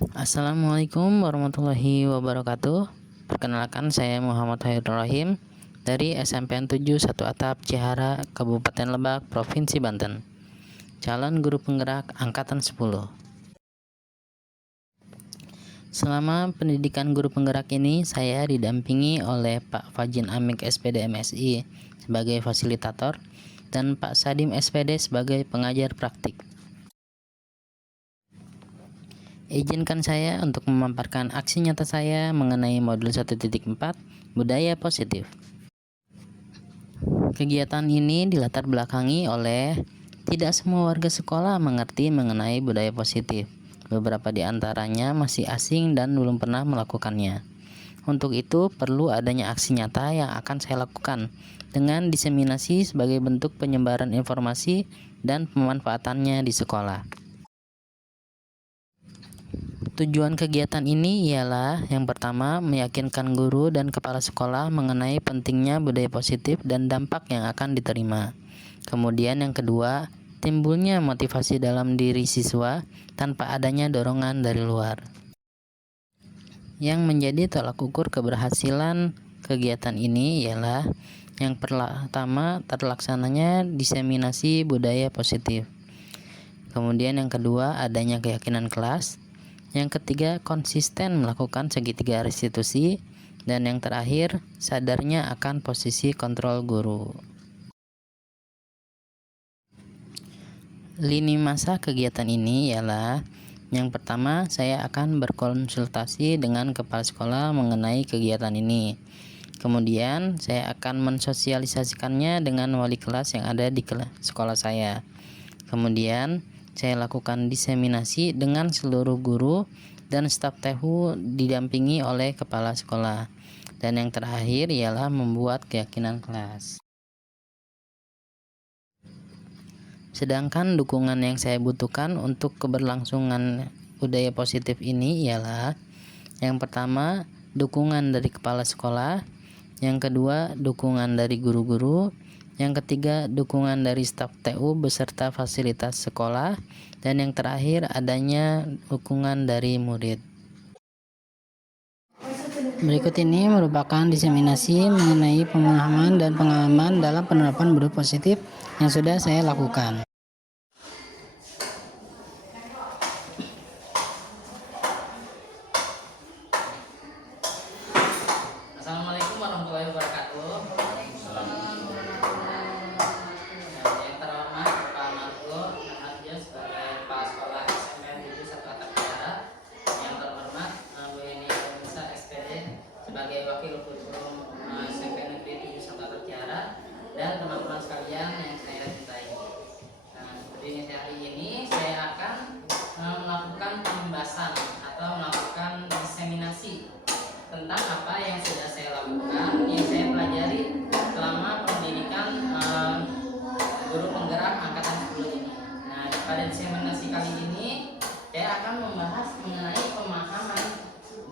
Assalamualaikum warahmatullahi wabarakatuh. Perkenalkan, saya Muhammad Hairul Rahim dari SMPN 7 1 Atap Cihara, Kabupaten Lebak, Provinsi Banten. Calon guru penggerak angkatan 10. Selama pendidikan guru penggerak ini, saya didampingi oleh Pak Fajin Amik SPD MSI sebagai fasilitator dan Pak Sadim SPD sebagai pengajar praktik. Izinkan saya untuk memaparkan aksi nyata saya mengenai modul 1.4 budaya positif. Kegiatan ini dilatar belakangi oleh tidak semua warga sekolah mengerti mengenai budaya positif. Beberapa di antaranya masih asing dan belum pernah melakukannya. Untuk itu perlu adanya aksi nyata yang akan saya lakukan dengan diseminasi sebagai bentuk penyebaran informasi dan pemanfaatannya di sekolah. Tujuan kegiatan ini ialah yang pertama, meyakinkan guru dan kepala sekolah mengenai pentingnya budaya positif dan dampak yang akan diterima. Kemudian yang kedua, timbulnya motivasi dalam diri siswa tanpa adanya dorongan dari luar. Yang menjadi tolak ukur keberhasilan kegiatan ini ialah yang pertama, terlaksananya diseminasi budaya positif. Kemudian yang kedua, adanya keyakinan kelas. Yang ketiga, konsisten melakukan segitiga restitusi. Dan yang terakhir, sadarnya akan posisi kontrol guru. Lini masa kegiatan ini ialah yang pertama, saya akan berkonsultasi dengan kepala sekolah mengenai kegiatan ini. Kemudian, saya akan mensosialisasikannya dengan wali kelas yang ada di sekolah saya. Kemudian, saya lakukan diseminasi dengan seluruh guru dan staf THU didampingi oleh kepala sekolah. Dan yang terakhir ialah membuat keyakinan kelas. Sedangkan dukungan yang saya butuhkan untuk keberlangsungan budaya positif ini ialah yang pertama, dukungan dari kepala sekolah, yang kedua, dukungan dari guru-guru, yang ketiga, dukungan dari staf TU beserta fasilitas sekolah, dan yang terakhir, adanya dukungan dari murid. Berikut ini merupakan diseminasi mengenai pemahaman dan pengalaman dalam penerapan budaya positif yang sudah saya lakukan. Assalamualaikum warahmatullahi wabarakatuh. Yang terhormat Pak Margo Naharjo sebagai Kepala Sekolah SMPN 7 1 Atap Cihara. Yang terhormat Bu Eni Nisa SPD sebagai Wakil Kurikulum SMPN Negeri 7 1 Atap Cihara, dan teman-teman sekalian yang saya cintai. Seperti hari ini saya akan melakukan pembahasan atau melakukan diseminasi tentang apa yang sudah saya lakukan, yang saya pelajari selama pendidikan guru penggerak angkatan 10 ini. Nah, pada diseminasi kali ini saya akan membahas mengenai pemahaman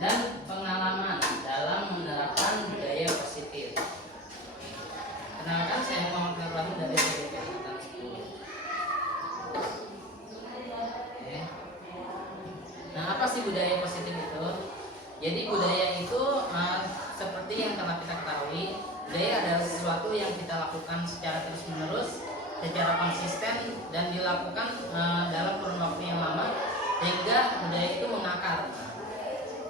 dan pengalaman dalam menerapkan budaya positif. Kenalkan, saya Muhammad Hairul Rahim dari SMPN angkatan 10. Oke. Nah, apa sih budaya positif itu? Jadi budaya itu seperti yang telah kita ketahui, budaya adalah sesuatu yang kita lakukan secara terus-menerus, secara konsisten, dan dilakukan dalam kurun waktu yang lama sehingga budaya itu mengakar.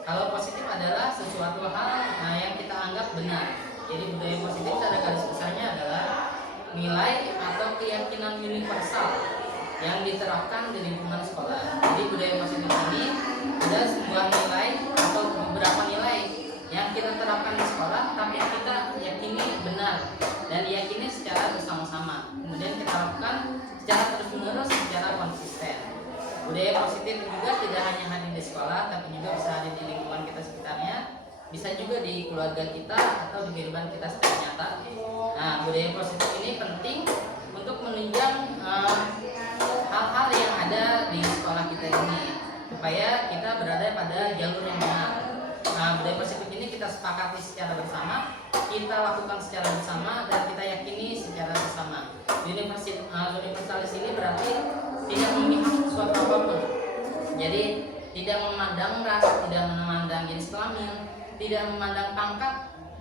Kalau positif adalah sesuatu hal yang kita anggap benar. Jadi budaya positif secara garis besarnya adalah nilai atau keyakinan universal yang diterapkan di lingkungan sekolah. Jadi budaya positif ini ada sebuah nilai atau beberapa nilai yang kita terapkan di sekolah, tapi kita yakini benar dan diyakini secara bersama-sama. Kemudian kita lakukan secara terus-menerus, secara konsisten. Budaya positif juga tidak hanya hadir di sekolah, tapi juga bisa hadir di lingkungan kita sekitarnya, bisa juga di keluarga kita atau di kehidupan kita secara nyata. Nah, budaya positif ini penting untuk menunjang hal-hal yang ada di sekolah kita ini, supaya kita berada pada jalur yang benar. Nah, budaya positif ini kita sepakati secara bersama, kita lakukan secara bersama, dan kita yakini secara bersama. Universalis ini berarti tidak memihak suatu apapun. Jadi tidak memandang ras, tidak memandang jenis kelamin, tidak memandang pangkat,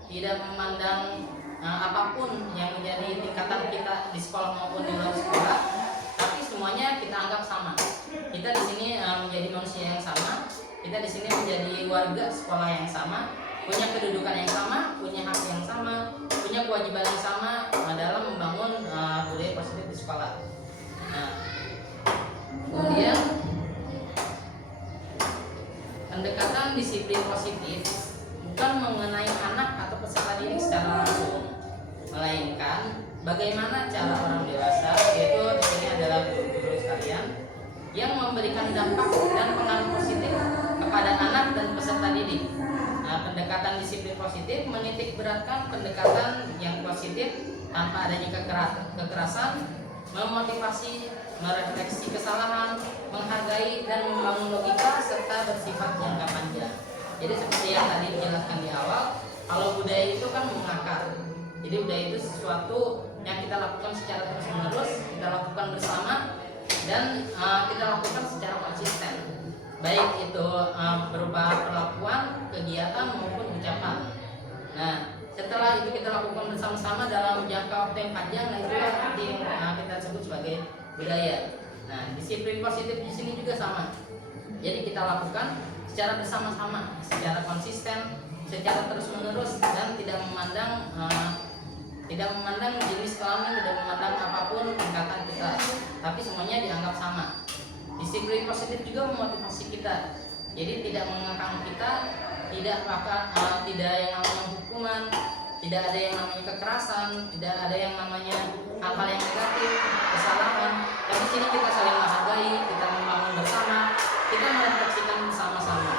tidak memandang apapun yang menjadi tingkatan kita di sekolah maupun di luar sekolah, tapi semuanya kita anggap sama. Kita di sini menjadi manusia yang sama, kita di sini menjadi warga sekolah yang sama, punya kedudukan yang sama, punya hak yang sama, punya kewajiban yang sama dalam membangun budaya positif di sekolah. Nah, kemudian pendekatan disiplin positif bukan mengenai anak atau peserta didik secara langsung, melainkan bagaimana cara orang dewasa, yaitu ini adalah guru-guru sekalian, yang memberikan dampak dan pengaruh positif kepada anak dan peserta didik. Nah, pendekatan disiplin positif menitik beratkan pendekatan yang positif tanpa adanya kekerasan, memotivasi, merefleksi kesalahan, menghargai dan membangun logika serta bersifat jangka panjang. Jadi seperti yang tadi dijelaskan di awal, kalau budaya itu kan mengakar. Jadi budaya itu sesuatu yang kita lakukan secara terus-menerus, kita lakukan bersama, dan kita lakukan secara konsisten. Baik itu berupa perlakuan, kegiatan maupun ucapan. Nah, setelah itu kita lakukan bersama-sama dalam jangka waktu yang panjang, nah itu yang nanti kita sebut sebagai budaya. Nah, disiplin positif di sini juga sama. Jadi kita lakukan secara bersama-sama, secara konsisten, secara terus-menerus, dan tidak memandang jenis kelamin, tidak memandang apapun tingkatan kita, tapi semuanya dianggap sama. Disiplin positif juga memotivasi kita. Jadi tidak mengekang kita, tidak yang namanya hukuman, tidak ada yang namanya kekerasan, tidak ada yang namanya hal-hal yang negatif, kesalahan. Tapi di sini kita saling menghargai, kita membangun bersama, kita merefleksikan bersama-sama.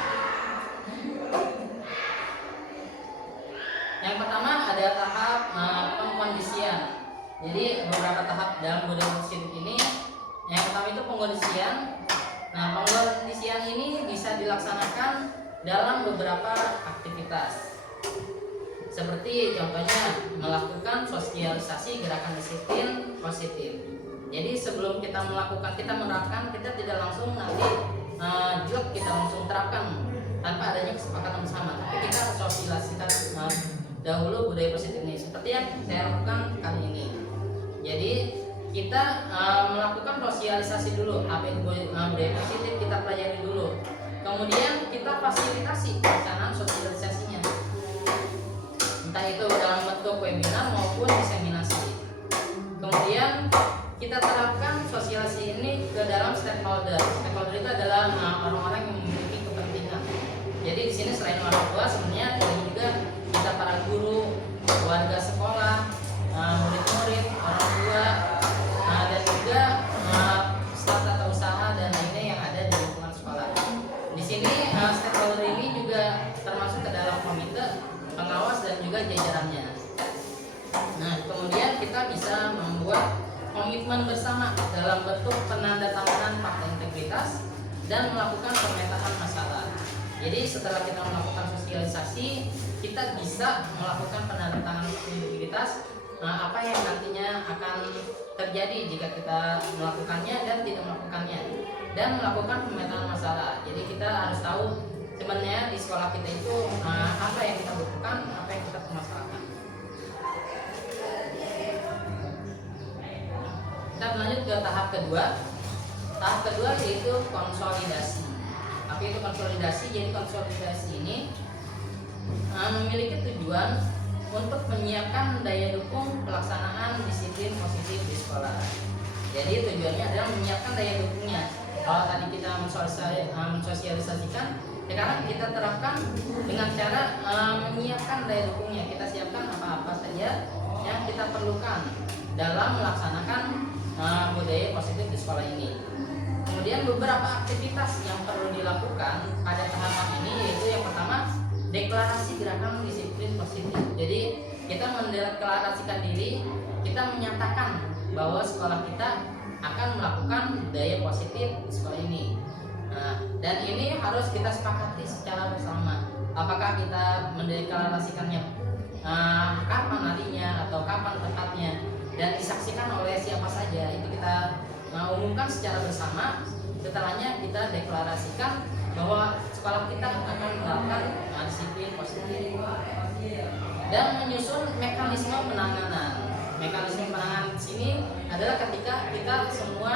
Yang pertama ada tahap pengkondisian. Jadi beberapa tahap dalam budaya positif ini. Yang pertama itu pengkondisian. Nah, pengkondisian ini bisa dilaksanakan dalam beberapa aktivitas. Seperti contohnya melakukan sosialisasi gerakan disiplin positif. Jadi sebelum kita menerapkan, kita tidak langsung nanti kita langsung terapkan tanpa adanya kesepakatan bersama. Tapi kita sosialisasikan dahulu budaya positif ini, seperti yang saya lakukan kali ini. Jadi kita melakukan sosialisasi dulu, apa itu budaya positif kita pelajari dulu. Kemudian kita fasilitasi pelaksanaan sosialisasinya, entah itu dalam bentuk webinar maupun diseminasi. Kemudian kita terapkan sosialisasi ini ke dalam stakeholder. Stakeholder itu adalah orang-orang yang memiliki kepentingan. Jadi di sini selain orang tua, sebenarnya juga kita para guru, warga sekolah, murid-murid, orang tua, dan juga staf tata usaha dan lainnya yang ada di lingkungan sekolah. Di sini stakeholder ini juga termasuk ke dalam komite pengawas dan juga jajarannya. Nah, kemudian kita bisa membuat komitmen bersama dalam bentuk penandatanganan fakta integritas dan melakukan pemetaan masalah. Jadi setelah kita melakukan sosialisasi, kita bisa melakukan penandatanganan fakta integritas, apa yang nantinya akan terjadi jika kita melakukannya dan tidak melakukannya, dan melakukan pemetaan masalah. Jadi kita harus tahu sebenarnya di sekolah kita itu apa yang kita butuhkan, apa yang kita permasalahkan. Kita lanjut ke tahap kedua. Tahap kedua yaitu konsolidasi. Apa itu konsolidasi? Jadi konsolidasi ini memiliki tujuan untuk menyiapkan daya dukung pelaksanaan disiplin positif di sekolah. Jadi tujuannya adalah menyiapkan daya dukungnya. Kalau tadi kita mensosialisasikan, sekarang kita terapkan dengan cara menyiapkan daya dukungnya. Kita siapkan apa-apa saja yang kita perlukan dalam melaksanakan budaya positif di sekolah ini. Kemudian beberapa aktivitas yang perlu dilakukan pada tahapan ini yaitu yang pertama, deklarasi gerakan disiplin positif. Jadi kita mendeklarasikan diri, kita menyatakan bahwa sekolah kita akan melakukan budaya positif di sekolah ini. Nah, dan ini harus kita sepakati secara bersama. Apakah kita mendeklarasikannya kapan harinya atau kapan tempatnya, dan disaksikan oleh siapa saja, itu kita umumkan secara bersama. setelahnya kita deklarasikan bahwa sekolah kita akan menerapkan disiplin positif dan menyusun mekanisme penanganan. Mekanisme penanganan di sini adalah ketika kita semua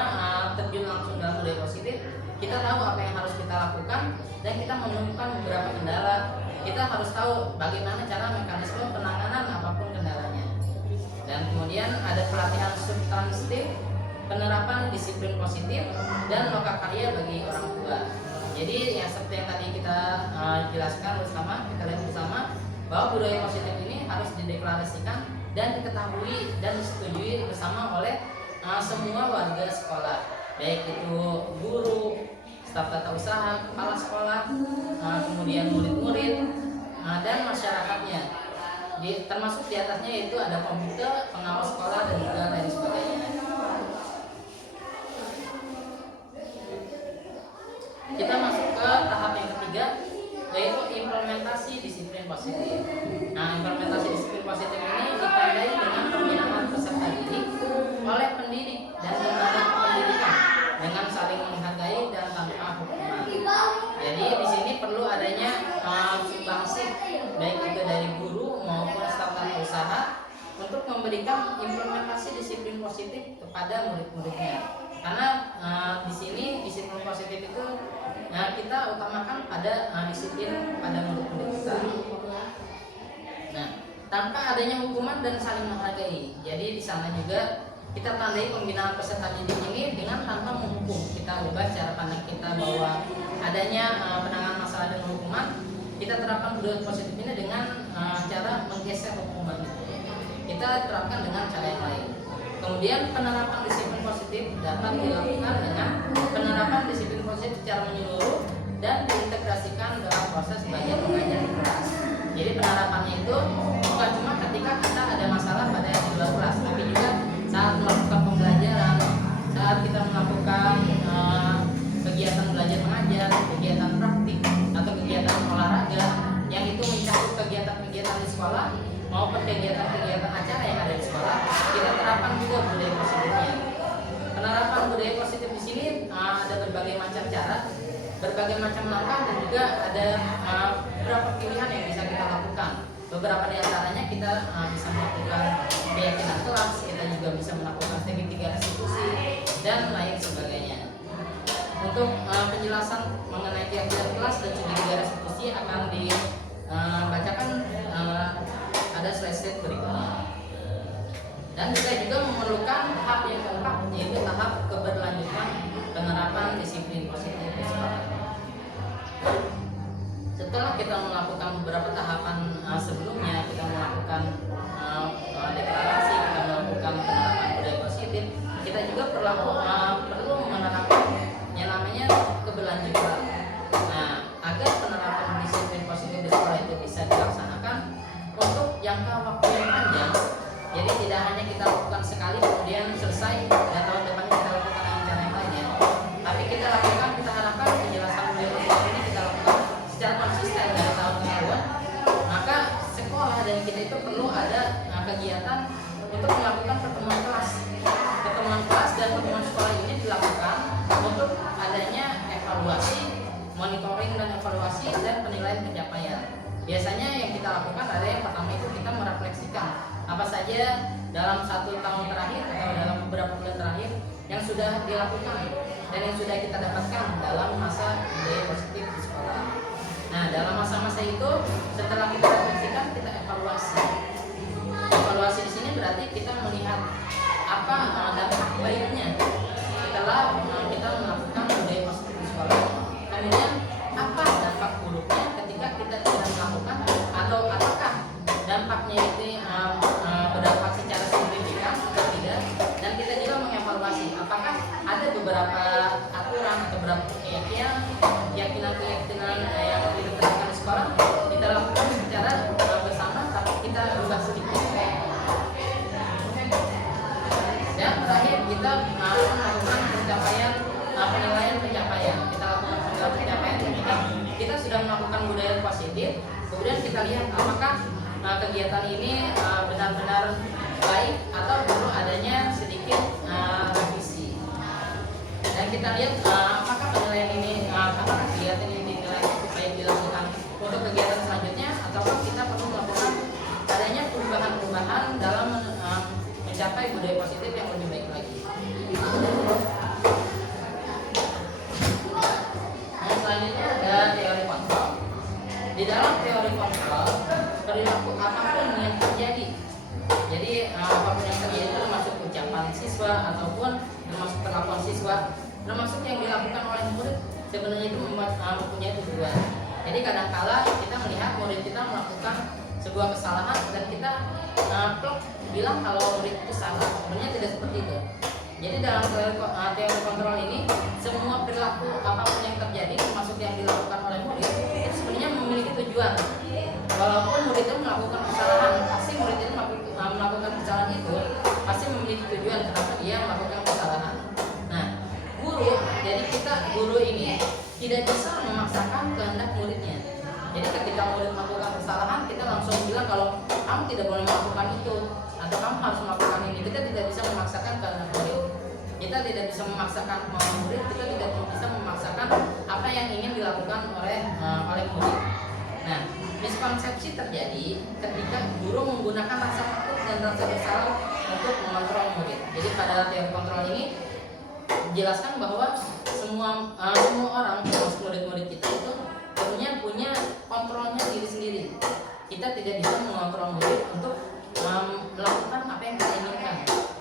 terjun langsung dalam budaya positif, kita tahu apa yang harus kita lakukan dan kita menemukan beberapa kendala. Kita harus tahu bagaimana cara mekanisme penanganan apapun kendalanya. Dan kemudian ada pelatihan substantif, penerapan disiplin positif, dan lokakarya bagi orang tua. Jadi yang seperti yang tadi kita jelaskan bersama, kita lihat bersama bahwa budaya positif ini harus dideklarasikan dan diketahui dan disetujui bersama oleh semua warga sekolah, baik itu guru, staf tata usaha, kepala sekolah, kemudian murid-murid, dan masyarakatnya. Termasuk di atasnya yaitu ada komite, pengawas sekolah, dan juga lain sebagainya. Kita masuk ke tahap yang ketiga, yaitu implementasi disiplin positif. Nah, implementasi disiplin positif ini ditandai dengan pembinaan peserta didik oleh pendidik dan lembaga pendidikan dengan saling menghargai dan tanpa hukuman. Jadi di sini perlu adanya sumbangsi baik itu dari guru maupun staf tata usaha untuk memberikan implementasi disiplin positif kepada murid-muridnya. Karena di sini disiplin positif itu kita utamakan pada disiplin pada murid-murid kita. Nah, tanpa adanya hukuman dan saling menghargai. Jadi di sana juga kita tandai pembinaan peserta didik ini dengan tanpa menghukum. Kita ubah cara pandang kita bahwa adanya penanganan masalah dan hukuman. Kita terapkan budaya positif ini dengan cara menggeser hukuman itu. Kita terapkan dengan cara yang lain. Kemudian penerapan disiplin positif dapat dilakukan dengan penerapan disiplin positif secara menyeluruh dan diintegrasikan dalam proses belajar mengajar di kelas. Jadi penerapannya itu bukan cuma ketika kita ada masalah pada di luar kelas, tapi juga saat melakukan pembelajaran, saat kita melakukan kegiatan belajar mengajar, kegiatan praktik atau kegiatan olahraga yang itu mencakup kegiatan-kegiatan di sekolah maupun kegiatan-kegiatan acara yang ada di sekolah, kita terapkan juga budaya positifnya. Penerapan budaya positif di sini ada berbagai macam cara, berbagai macam langkah, dan juga ada beberapa pilihan yang bisa kita lakukan. Beberapa di antaranya kita bisa melakukan keyakinan kelas, kita juga bisa melakukan teknik 3 restitusi, dan lain sebagainya. Untuk penjelasan mengenai keyakinan kelas dan teknik 3 restitusi akan dibacakan ada slide berikutnya. Dan kita juga memerlukan tahap yang keempat, yaitu tahap keberlanjutan penerapan disiplin positif di sekolah. Setelah kita melakukan beberapa tahapan sebelumnya, kita melakukan deklarasi, kita melakukan penerapan budaya positif, kita juga perlu menerapkan yang namanya keberlanjutan. Nah, agar penerapan disiplin positif di sekolah itu bisa dilaksanakan untuk jangka waktu yang panjang. Jadi tidak hanya kita lakukan sekali kemudian selesai dan tahun depannya kita lakukan dengan cara yang lainnya, tapi kita lakukan, kita harapkan penjelasan budaya positif ini kita lakukan secara konsisten dari tahun ke tahun. Maka sekolah dan kita itu perlu ada kegiatan untuk melakukan pertemuan kelas dan pertemuan sekolah ini dilakukan untuk adanya evaluasi, monitoring dan evaluasi dan penilaian pencapaian. Biasanya yang kita lakukan adalah yang pertama itu kita merefleksikan apa saja dalam 1 tahun terakhir atau dalam beberapa bulan terakhir yang sudah dilakukan dan yang sudah kita dapatkan dalam masa budaya positif di sekolah. Nah, dalam masa-masa itu setelah kita refleksikan, kita evaluasi. Evaluasi di sini berarti kita melihat apa dampak baiknya setelah kita melakukan budaya positif di sekolah. Kemudian apa dampak buruknya ketika kita tidak melakukan, atau apakah dampaknya itu berdampak secara signifikan atau tidak. Dan kita juga mengevaluasi apakah ada beberapa aturan atau beberapa keyakinan yang diterapkan di sekolah kita lakukan secara bersama tapi kita ubah sedikit. Dan terakhir kita melakukan pencapaian, penilaian pencapaian. Kita lakukan penilaian pencapaian ketika kita sudah melakukan budaya positif. Kemudian kita lihat apakah kegiatan ini benar-benar baik atau perlu adanya sedikit revisi. Dan kita lihat apakah mencapai budaya positif yang lebih baik lagi. Nah, selanjutnya ada teori kontrol. Di dalam teori kontrol, perilaku apapun yang terjadi, jadi apapun yang terjadi itu termasuk ucapan siswa ataupun termasuk perlakuan siswa, termasuk yang dilakukan oleh murid, sebenarnya itu mempunyai tujuan. Jadi kadangkala kita melihat murid kita melakukan sebuah kesalahan dan kita plok bilang kalau murid itu salah, sebenarnya tidak seperti itu. Jadi dalam teori kontrol ini, semua perilaku apapun yang terjadi termasuk yang dilakukan oleh murid itu sebenarnya memiliki tujuan. Walaupun murid itu melakukan kesalahan, pasti murid itu melakukan kesalahan itu pasti memiliki tujuan kenapa dia melakukan kesalahan. Nah, jadi kita guru ini tidak bisa memaksakan kehendak muridnya. Jadi ketika murid melakukan kesalahan, kita langsung bilang kalau kamu tidak boleh melakukan itu atau kamu harus melakukan ini. Kita tidak bisa memaksakan kehendak murid. Kita tidak bisa memaksakan kemauan murid. Kita tidak bisa memaksakan apa yang ingin dilakukan oleh murid. Nah, miskonsepsi terjadi ketika guru menggunakan rasa takut dan rasa bersalah untuk mengontrol murid. Jadi pada teori kontrol ini dijelaskan bahwa semua orang, termasuk murid-murid kita itu sebenarnya punya kontrolnya diri sendiri. Kita tidak bisa mengontrol murid untuk melakukan apa yang kita inginkan,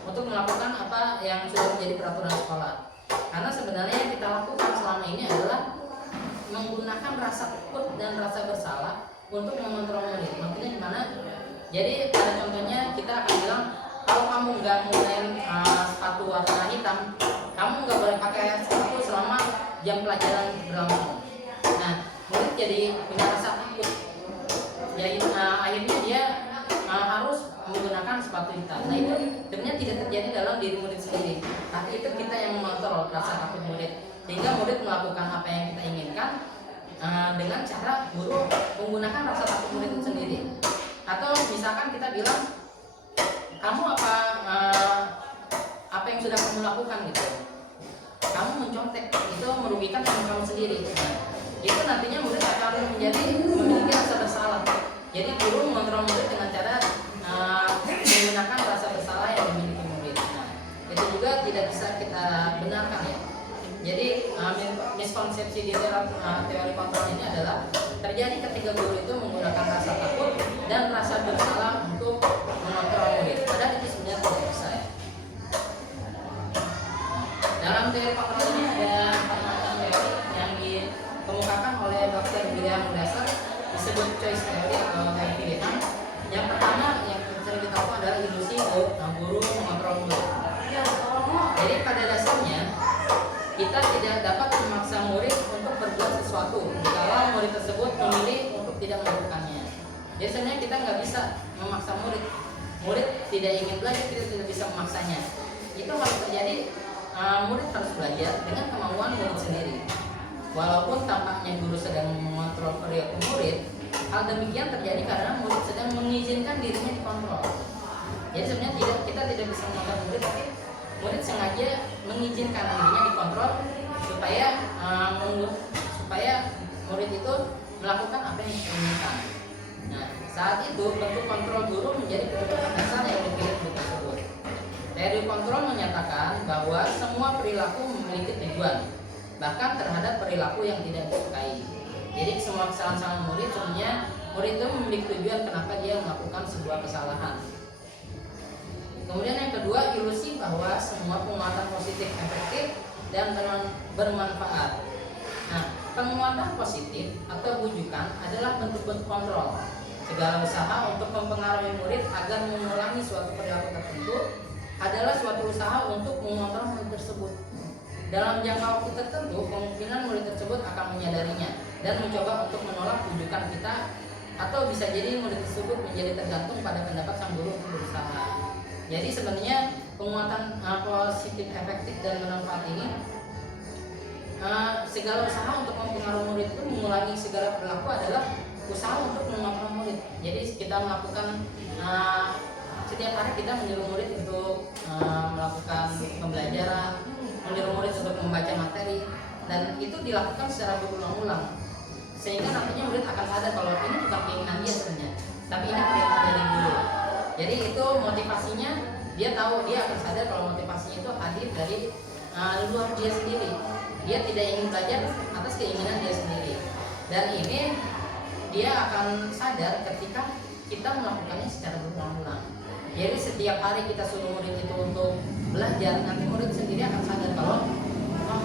untuk melakukan apa yang sudah menjadi peraturan sekolah. Karena sebenarnya yang kita lakukan selama ini adalah menggunakan rasa takut dan rasa bersalah untuk mengontrol murid. Maksudnya gimana? Jadi pada contohnya kita akan bilang kalau kamu nggak menggunakan sepatu warna hitam, kamu nggak boleh pakai sepatu selama jam pelajaran berlangsung. Nah, murid jadi punya rasa takut. Jadi akhirnya dia harus menggunakan sepatu hitam. Nah, itu sebenarnya tidak terjadi dalam diri murid sendiri, tapi itu kita yang mengontrol rasa takut murid, sehingga murid melakukan apa yang kita inginkan dengan cara guru menggunakan rasa takut murid itu sendiri. Atau misalkan kita bilang kamu apa yang sudah kamu lakukan gitu, kamu mencontek, itu merugikan teman kamu sendiri. Nah, itu nantinya murid akan memiliki rasa bersalah. Jadi guru mengontrol murid dengan cara menggunakan rasa bersalah yang dimiliki murid. Nah, itu juga tidak bisa kita benarkan ya. Jadi miskonsepsi di teori kontrol ini adalah terjadi ketika guru itu menggunakan rasa takut dan rasa bersalah untuk mengontrol murid. Padahal itu sebenarnya tidak bisa ya. Dalam teori kontrol ini ada 4 macam teori yang dikemukakan oleh Dr. William Glasser, disebut choice theory atau teori pilihan. Yang pertama yang sering kita tahu adalah ilusi guru mengontrol murid. Jadi pada dasarnya kita tidak dapat memaksa murid untuk berbuat sesuatu kalau murid tersebut memilih untuk tidak melakukannya. Jadi sebenarnya kita nggak bisa memaksa murid. Murid tidak ingin belajar, kita tidak bisa memaksanya. Itu harus terjadi. Murid harus belajar dengan kemauan murid sendiri. Walaupun tampaknya guru sedang mengontrol perilaku murid, hal demikian terjadi karena murid sedang mengizinkan dirinya dikontrol. Jadi sebenarnya kita tidak bisa mengontrol murid, tapi murid sengaja mengizinkan dirinya dikontrol supaya murid itu melakukan apa yang diinginkan. Nah, saat itu bentuk kontrol guru menjadi kebutuhan dasar yang dipilih murid tersebut. Teori kontrol menyatakan bahwa semua perilaku memiliki tujuan, bahkan terhadap perilaku yang tidak disukai. Jadi semua kesalahan murid sebenarnya murid itu memiliki tujuan kenapa dia melakukan sebuah kesalahan. Kemudian yang kedua, ilusi bahwa semua penguatan positif efektif dan bermanfaat. Nah, penguatan positif atau bujukan adalah bentuk-bentuk kontrol. Segala usaha untuk mempengaruhi murid agar mengulangi suatu perilaku tertentu adalah suatu usaha untuk mengontrol murid tersebut. Dalam jangka waktu tertentu, kemungkinan murid tersebut akan menyadarinya dan mencoba untuk menolak bujukan kita, atau bisa jadi murid tersebut menjadi tergantung pada pendapat sang guru untuk berusaha. Jadi sebenarnya penguatan positif efektif dan bermanfaat ini segala usaha untuk mempengaruhi murid itu mengulangi segala perilaku adalah usaha untuk mengontrol murid. Jadi kita melakukan setiap hari kita menyuruh murid untuk melakukan pembelajaran, menyuruh murid untuk membaca materi, dan itu dilakukan secara berulang-ulang sehingga nantinya murid akan sadar kalau ini bukan keinginan dia sebenarnya, tapi ini perintah dari guru. Jadi itu motivasinya dia tahu, dia akan sadar kalau motivasinya itu hadir dari luar dia sendiri. Dia tidak ingin belajar atas keinginan dia sendiri, dan ini dia akan sadar ketika kita melakukannya secara berulang-ulang. Jadi setiap hari kita suruh murid itu untuk belajar, nanti murid sendiri akan sadar kalau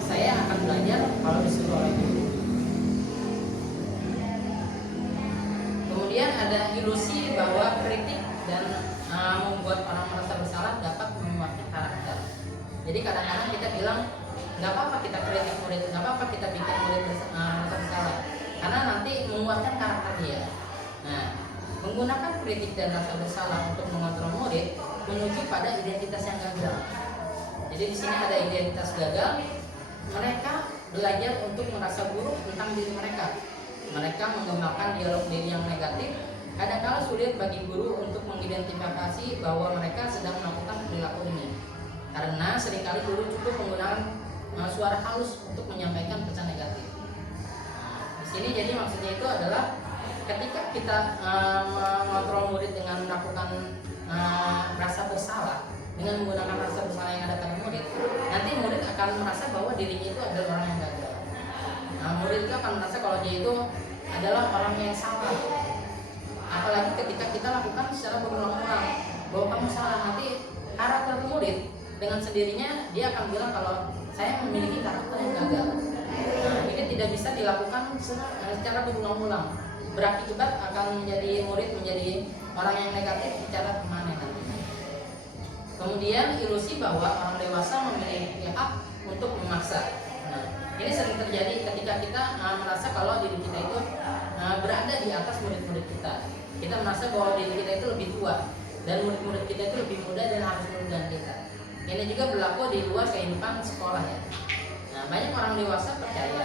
saya akan belajar kalau disuruh oleh guru. Kemudian ada ilusi bahwa kritik dan membuat orang merasa bersalah dapat menguatkan karakter. Jadi kadang-kadang kita bilang nggak apa-apa kita kritik murid, nggak apa-apa kita bikin murid merasa bersalah, karena nanti menguatkan karakter dia. Nah, menggunakan kritik dan rasa bersalah untuk mengontrol murid menuju pada identitas yang gagal. Jadi di sini ada identitas gagal. Mereka belajar untuk merasa buruk tentang diri mereka. Mereka mengembangkan dialog diri yang negatif. Kadang-kala sulit bagi guru untuk mengidentifikasi bahwa mereka sedang melakukan perilaku ini, karena seringkali guru cukup menggunakan suara halus untuk menyampaikan pesan negatif. Di sini jadi maksudnya itu adalah ketika kita mengontrol murid dengan melakukan rasa bersalah, dengan menggunakan rasa bersalah yang ada pada murid, nanti murid akan merasa bahwa dirinya itu adalah orang yang gagal. Murid itu akan merasa kalau dia itu adalah orang yang salah. Apalagi ketika kita lakukan secara berulang-ulang bahwa kamu salah, nanti karakter murid dengan sendirinya dia akan bilang kalau saya memiliki karakter yang gagal. Ini tidak bisa dilakukan secara berulang-ulang. Berakibat akan menjadi murid menjadi orang yang negatif secara permanen. Kemudian ilusi bahwa orang dewasa memiliki hak untuk memaksa. Ini sering terjadi ketika kita merasa kalau diri kita itu berada di atas murid-murid kita. Kita merasa bahwa diri kita itu lebih tua dan murid-murid kita itu lebih muda dan harus menunjang kita. Ini juga berlaku di luar kehidupan sekolah ya. Nah, banyak orang dewasa percaya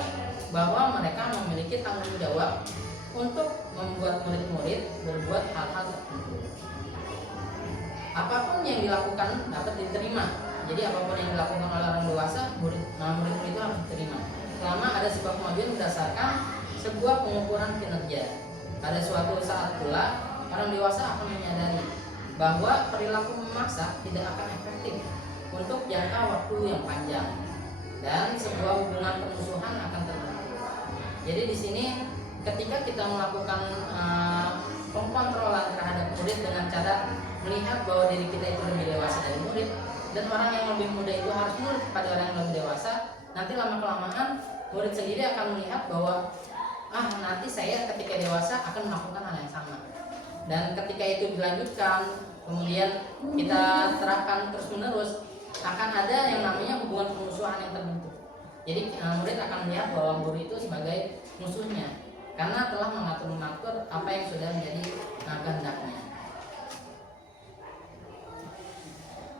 bahwa mereka memiliki tanggung jawab untuk membuat murid-murid berbuat hal-hal tertentu. Apapun yang dilakukan dapat diterima. Jadi apapun yang dilakukan oleh orang dewasa, murid itu harus diterima selama ada sebuah kemajuan berdasarkan sebuah pengukuran kinerja. Pada suatu saat pula orang dewasa akan menyadari bahwa perilaku memaksa tidak akan efektif untuk jangka waktu yang panjang dan sebuah hubungan permusuhan akan terbentuk. Jadi di sini ketika kita melakukan pengkontrolan terhadap murid dengan cara melihat bahwa diri kita itu lebih dewasa dari murid, dan orang yang lebih muda itu harus nurut kepada orang yang lebih dewasa, nanti lama-kelamaan murid sendiri akan melihat bahwa nanti saya ketika dewasa akan melakukan hal yang sama. Dan ketika itu dilanjutkan, kemudian kita terapkan terus-menerus, akan ada yang namanya hubungan permusuhan yang terbentuk. Jadi murid akan melihat bahwa guru itu sebagai musuhnya karena telah mengatur apa yang sudah menjadi kehendaknya.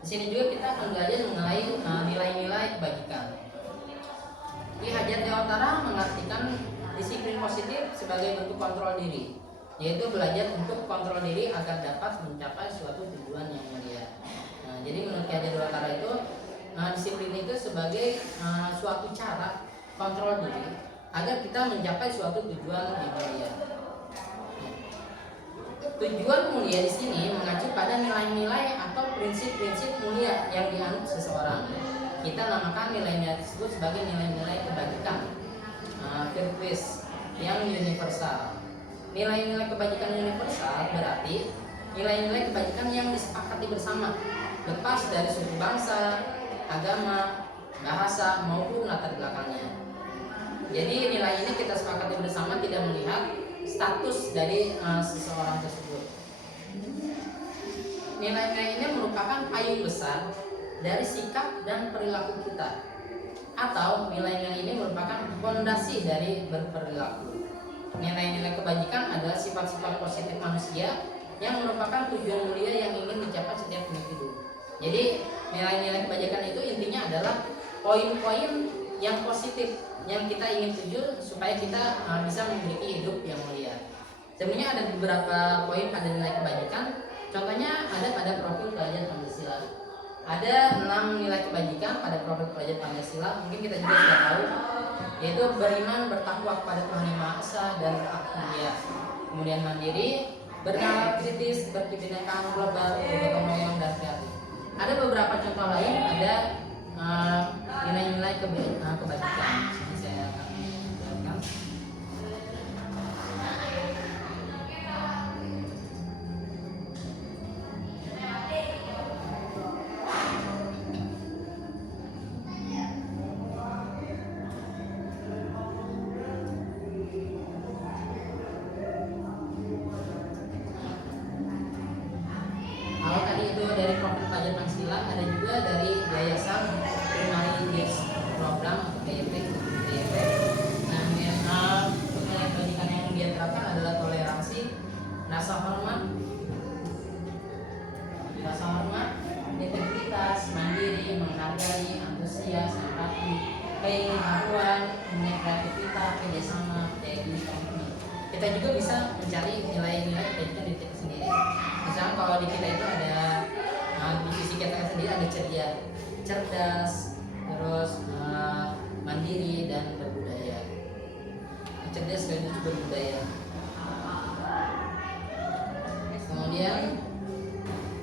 Di sini juga kita akan belajar mengenai nilai-nilai kebajikan. Ki Hajar Dewantara mengartikan disiplin positif sebagai bentuk kontrol diri, yaitu belajar untuk kontrol diri agar dapat mencapai suatu tujuan yang mulia. Jadi menurut Ki Hajar Dewantara itu disiplin itu sebagai suatu cara kontrol diri agar kita mencapai suatu tujuan yang mulia. Tujuan mulia di sini mengacu pada nilai-nilai atau prinsip-prinsip mulia yang dianut seseorang. Kita namakan nilai-nilai tersebut sebagai nilai-nilai kebajikan, virtues yang universal. Nilai-nilai kebajikan universal berarti nilai-nilai kebajikan yang disepakati bersama, lepas dari suku bangsa, agama, bahasa maupun latar belakangnya. Jadi nilai ini kita sepakati bersama tidak melihat status dari seseorang tersebut. Nilai-nilai ini merupakan payung besar dari sikap dan perilaku kita, atau nilai-nilai ini merupakan fondasi dari berperilaku. Nilai-nilai kebajikan adalah sifat-sifat positif manusia yang merupakan tujuan mulia yang ingin dicapai setiap individu. Jadi nilai-nilai kebajikan itu intinya adalah poin-poin yang positif yang kita ingin tuju supaya kita bisa memiliki hidup yang mulia. Sebenarnya ada beberapa poin pada nilai kebajikan. Contohnya ada pada profil pelajar Pancasila. Ada 6 nilai kebajikan pada profil pelajar Pancasila. Mungkin kita juga sudah tahu, yaitu beriman, bertakwa kepada Tuhan Yang Maha Esa dan berakhlak mulia. Kemudian mandiri, bernalar kritis, berkebinekaan global, bergotong royong dan kreatif. Ada beberapa contoh lain, ada nilai-nilai kebajikan. Ini saya akan jelaskan. Kalau tadi itu dari profil pelajar Pancasila, ada juga dari Yayasan Primary Youth Program atau PYP. Nah, nilai kebajikan yang dia terapkan adalah toleransi, rasa hormat, integritas, mandiri, menghargai, antusias, empati, keingin-ahuan, kreativitas, kerjasama, daya diri, komitmen. Kita juga bisa mencari nilai-nilai kebajikan di kita sendiri. Misalnya kalau di kita itu ada di sisi kita sendiri ada ceria, cerdas, terus mandiri dan berbudaya. Cerdas dan berbudaya. Kemudian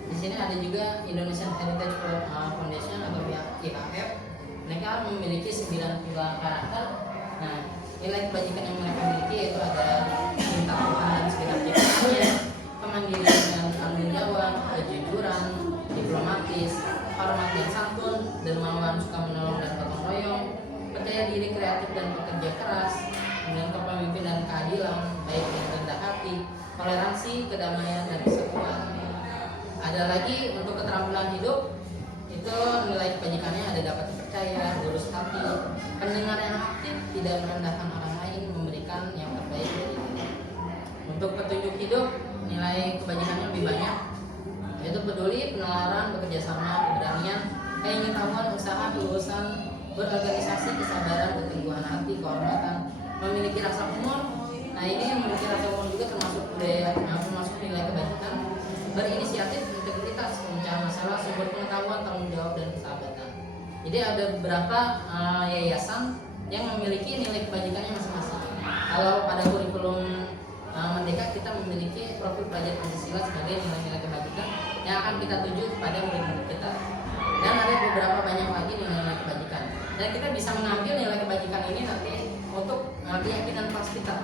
di sini ada juga Indonesian Heritage Foundation atau IHF. Mereka memiliki 90 karakter. Nah, nilai kebajikan yang mereka miliki itu ada cinta Tuhan dan sekitar ciptaannya, kemandirian dan tanggung jawab, kejujuran, diplomatis, hormat dan santun, dermawan, suka menolong dan gotong royong, percaya diri, kreatif dan pekerja keras, kemudian kepemimpinan dan keadilan, baik dan rendah hati, toleransi, kedamaian dan kesatuan. Ada lagi untuk keterampilan hidup, itu nilai kebajikannya ada dapat dipercaya, lurus hati, pendengar yang aktif, tidak merendahkan orang lain, memberikan yang terbaik dari diri. Untuk petunjuk hidup, nilai kebajikannya lebih banyak, yaitu peduli, penalaran, bekerja sama, keberanian, keingin-tahuan, usaha, kelulusan, berorganisasi, kesabaran, keteguhan hati, kehormatan, memiliki rasa humor. Nah, ini memiliki rasa humor juga termasuk budaya, termasuk nilai kebajikan, berinisiatif, integritas, pemecahan masalah, sumber pengetahuan, tanggung jawab dan persahabatan. Jadi ada beberapa yayasan yang memiliki nilai kebajikannya masing-masing. Kalau pada kurikulum Merdeka kita memiliki profil pelajar Pancasila sebagai nilai-nilai kebajikan yang akan kita tuju kepada murid-murid kita. Dan ada beberapa banyak lagi nilai-nilai kebajikan. Dan kita bisa mengambil nilai kebajikan ini nanti untuk keyakinan kelas kita.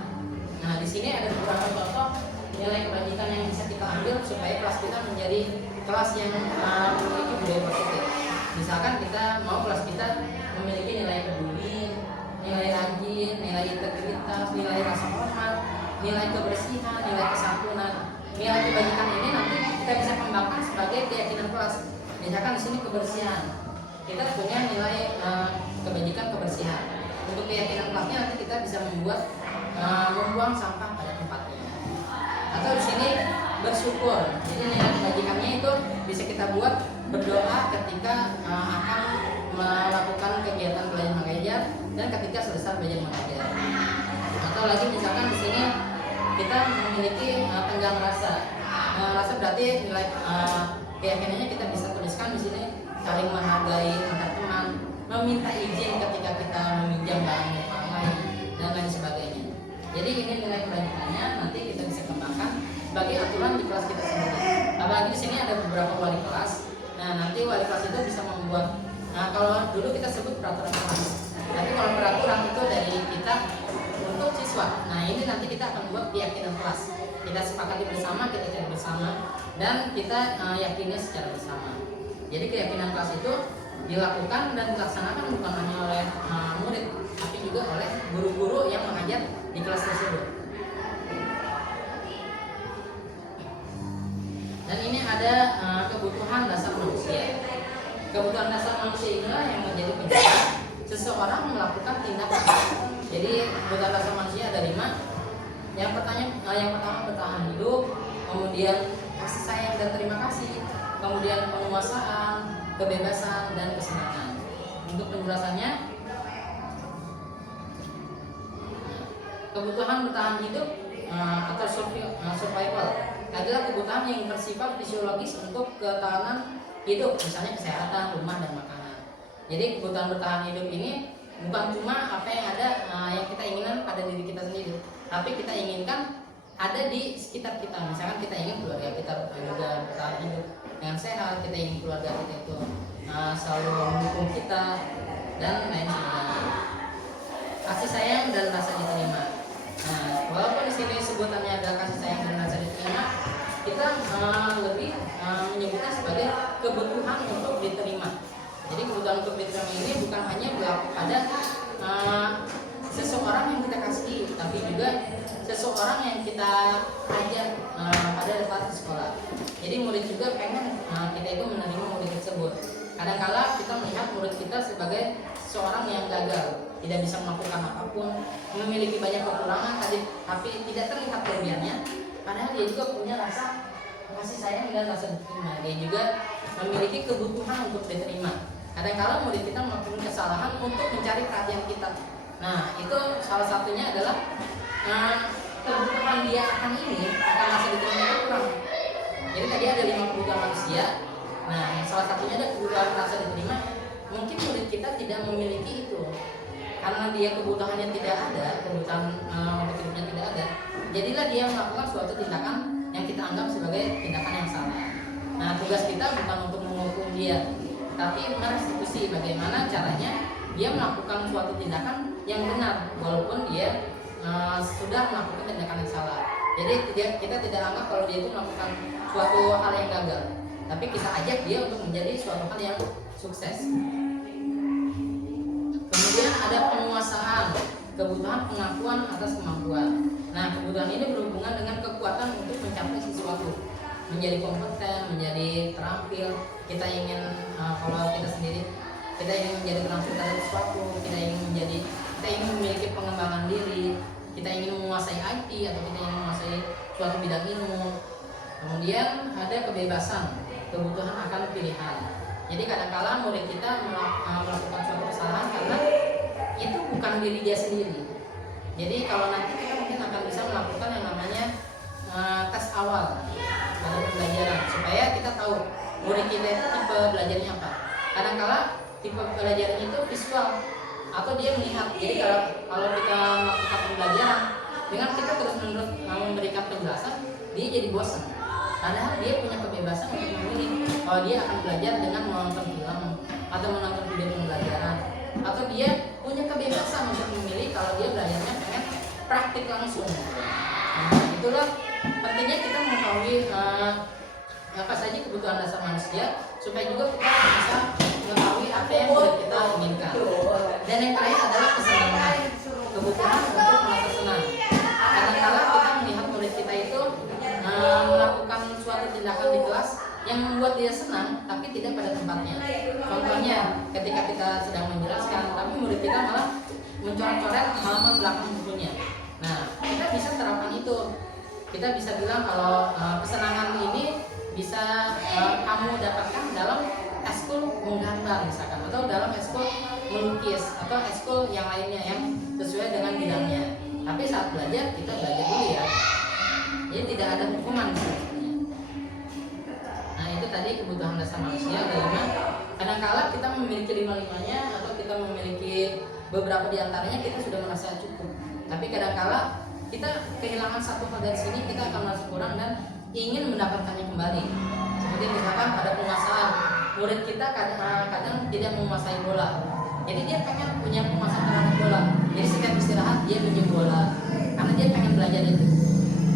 Nah, di sini ada beberapa contoh nilai kebajikan yang bisa kita ambil supaya kelas kita menjadi kelas yang memiliki budaya positif. Misalkan kita mau kelas kita memiliki nilai peduli, nilai rajin, nilai integritas, nilai rasa hormat, nilai kebersihan, nilai kesantunan. Nilai kebajikan ini nanti kita bisa kembangkan sebagai keyakinan kelas. Misalkan di sini kebersihan, kita punya nilai kebajikan kebersihan. Untuk keyakinan kelasnya nanti kita bisa membuang sampah pada tempatnya. Atau di sini bersyukur. Jadi nilai kebajikannya itu bisa kita buat berdoa ketika akan melakukan kegiatan belajar mengajar dan ketika selesai belajar mengajar. Atau lagi misalkan di sini kita memiliki tenggang rasa. Rasa berarti nilai keyakinannya kita bisa tuliskan di sini saling menghargai antar teman, meminta izin ketika kita meminjam barang milik orang lain dan lain sebagainya. Jadi ini nilai kebajikannya nanti kita bisa kembangkan sebagai aturan di kelas kita sendiri. Apalagi di sini ada beberapa wali kelas. Nah, nanti wali kelas itu bisa membuat. Nah, kalau dulu kita sebut peraturan kelas. Tapi kalau peraturan itu dari kita untuk siswa. Nah, ini nanti kita akan buat keyakinan kelas. Kita sepakati bersama, kita cari bersama, dan kita yakini secara bersama. Jadi keyakinan kelas itu dilakukan dan dilaksanakan bukan hanya oleh murid, tapi juga oleh guru-guru yang mengajar di kelas tersebut. Dan ini ada kebutuhan dasar manusia. Kebutuhan dasar manusia inilah yang menjadi penyebab seseorang melakukan tindakan. Jadi kebutuhan dasar manusia ada 5. Yang pertama bertahan hidup, kemudian kasih sayang dan terima kasih, kemudian penguasaan, kebebasan dan kesenangan. Untuk penjelasannya, kebutuhan bertahan hidup atau survival adalah kebutuhan yang bersifat fisiologis untuk ketahanan hidup, misalnya kesehatan, rumah dan makanan. Jadi kebutuhan bertahan hidup ini bukan cuma apa yang ada yang kita inginkan pada diri kita sendiri, tapi kita inginkan ada di sekitar kita. Misalkan kita ingin keluarga kita juga bertahan hidup dengan sehat, kita ingin keluarga kita itu selalu mendukung kita dan lain sebagainya. Kasih sayang dan rasa diterima. Nah, walaupun di sini sebutannya adalah kasih sayang dan rasa diterima, kita lebih menyebutnya sebagai kebutuhan untuk diterima. Jadi kebutuhan untuk diterima ini bukan hanya berlaku pada seseorang yang kita kasihi, tapi juga seseorang yang kita ajar pada saat di sekolah. Jadi murid juga pengen kita itu menerima murid tersebut. Kadangkala kita melihat murid kita sebagai seorang yang gagal, tidak bisa melakukan apapun, memiliki banyak kekurangan, tapi tidak terlihat kelebihannya. Padahal dia juga punya rasa kasih sayang dan rasa diterima. Dia juga memiliki kebutuhan untuk diterima. Kadang-kala murid kita melakukan kesalahan untuk mencari perhatian kita. Nah, itu salah satunya adalah kebutuhan dia akan rasa diterima itu kurang. Jadi tadi ada 5 kebutuhan manusia. Nah, salah satunya ada kebutuhan rasa diterima. Mungkin murid kita tidak memiliki itu karena dia kebutuhannya tidak ada, kebutuhan untuk hidupnya tidak ada. Jadilah dia melakukan suatu tindakan yang kita anggap sebagai tindakan yang salah. Nah, tugas kita bukan untuk menghukum dia, tapi merestitusi bagaimana caranya dia melakukan suatu tindakan yang benar walaupun dia sudah melakukan tindakan yang salah. Jadi kita tidak anggap kalau dia itu melakukan suatu hal yang gagal, tapi kita ajak dia untuk menjadi suatu hal yang sukses. Kemudian ada penguasaan, kebutuhan pengakuan atas kemampuan. Nah, kebutuhan ini berhubungan dengan kekuatan untuk mencapai sesuatu, menjadi kompeten, menjadi terampil. Kita ingin kalau kita sendiri, kita ingin menjadi terampil dalam sesuatu, kita ingin memiliki pengembangan diri, kita ingin menguasai IT atau kita ingin menguasai suatu bidang ilmu. Kemudian ada kebebasan, kebutuhan akan pilihan. Jadi kadang-kala murid kita melakukan suatu kesalahan karena itu bukan diri dia sendiri. Jadi kalau nanti kita mungkin akan bisa melakukan yang namanya tes awal pada pembelajaran supaya kita tahu murid kita itu tipe belajarnya apa. Kadang-kala tipe belajarnya itu visual atau dia melihat. Jadi kalau kita melakukan pembelajaran dengan kita terus-menerus memberikan penjelasan, dia jadi bosan. Padahal dia punya kebebasan untuk memilih kalau dia akan belajar dengan menonton film atau menonton video pembelajaran, atau dia punya kebebasan untuk memilih kalau dia belajarnya pengen praktik langsung. Nah, itulah pentingnya kita mengetahui apa saja kebutuhan dasar manusia supaya juga kita bisa mengetahui apa yang kita inginkan. Dan yang terakhir adalah kesenangan, kebutuhan untuk merasa senang. Kadang-kala kita melihat murid kita itu melakukan suatu tindakan di kelas yang membuat dia senang tapi tidak pada tempatnya. Contohnya ketika kita sedang menjelaskan tapi murid kita malah mencoret-coret halaman belakang bukunya. Nah, kita bisa terapkan itu. Kita bisa bilang kalau kesenangan ini bisa kamu dapatkan dalam eskul menggambar misalkan, atau dalam eskul melukis, atau eskul yang lainnya yang sesuai dengan bidangnya. Tapi saat belajar kita belajar dulu ya. Jadi tidak ada hukuman sebenarnya. Nah, itu tadi kebutuhan dasar manusia ada 5. Kadang-kala kita memiliki 5-5-nya atau kita memiliki beberapa di antaranya kita sudah merasa cukup. Tapi kadang-kala kita kehilangan satu hal dari sini, kita akan merasa kurang dan ingin mendapatkannya kembali. Seperti misalkan pada penguasaan, murid kita kadang tidak menguasai bola. Jadi dia pengen punya penguasaan terhadap bola. Jadi setiap istirahat dia minjem bola karena dia pengen belajar itu.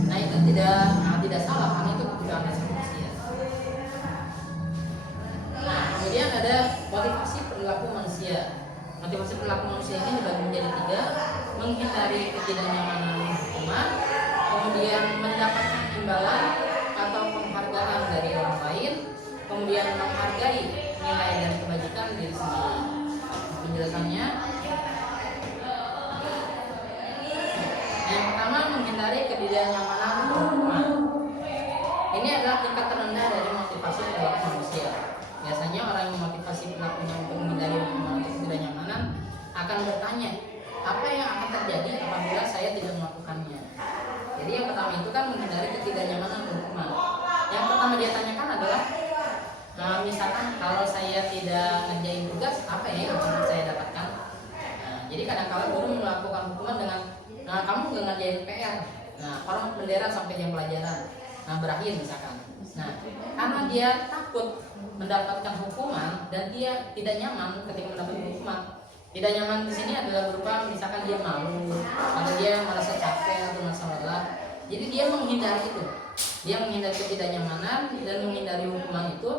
Nah, itu tidak salah karena itu kebutuhan dasar manusia. Nah, kemudian ada motivasi perilaku manusia. Motivasi perilaku manusia ini dibagi menjadi 3: menghindari ketidaknyamanan hukuman, kemudian mendapatkan imbalan atau penghargaan dari orang lain, kemudian menghargai nilai dan kebajikan diri sendiri. Penjelasannya, yang pertama, menghindari ketidaknyamanan hukuman. Ini adalah tingkat terendah dari motivasi perilaku manusia. Biasanya orang yang memotivasi perilakunya untuk menghindari hukuman atau ketidaknyamanan akan bertanya, apa yang akan terjadi apabila saya tidak melakukannya? Jadi yang pertama itu kan menghindari ketidaknyamanan hukuman. Yang pertama dia tanyakan adalah, misalkan kalau saya tidak ngerjain tugas, apa ya yang akan saya dapatkan? Jadi kadang-kadang guru melakukan hukuman dengan kamu nggak ngerjain PR, Nah, orang bendera sampai jam pelajaran berakhir misalkan. Nah, karena dia takut mendapatkan hukuman dan dia tidak nyaman ketika mendapatkan hukuman. Tidak nyaman di sini adalah berupa misalkan dia malu, atau dia merasa capek atau merasa lelah. Jadi dia menghindari itu. Dia menghindari ketidaknyamanan dan menghindari hukuman itu.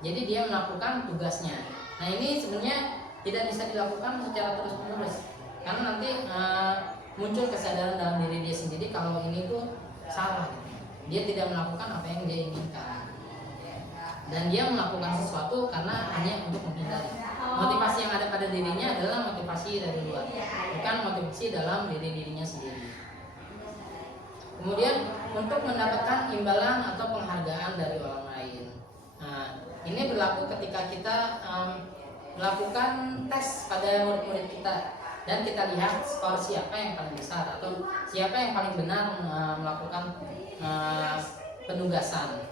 Jadi dia melakukan tugasnya. Nah, ini sebenarnya tidak bisa dilakukan secara terus-menerus. Karena nanti muncul kesadaran dalam diri dia sendiri kalau ini tuh salah. Dia tidak melakukan apa yang dia inginkan. Dan dia melakukan sesuatu karena hanya untuk menghindari. Motivasi yang ada pada dirinya adalah motivasi dari luar, bukan motivasi dalam dirinya sendiri. Kemudian untuk mendapatkan imbalan atau penghargaan dari orang lain. Nah, ini berlaku ketika kita melakukan tes pada murid-murid kita dan kita lihat skor siapa yang paling besar atau siapa yang paling benar melakukan penugasan.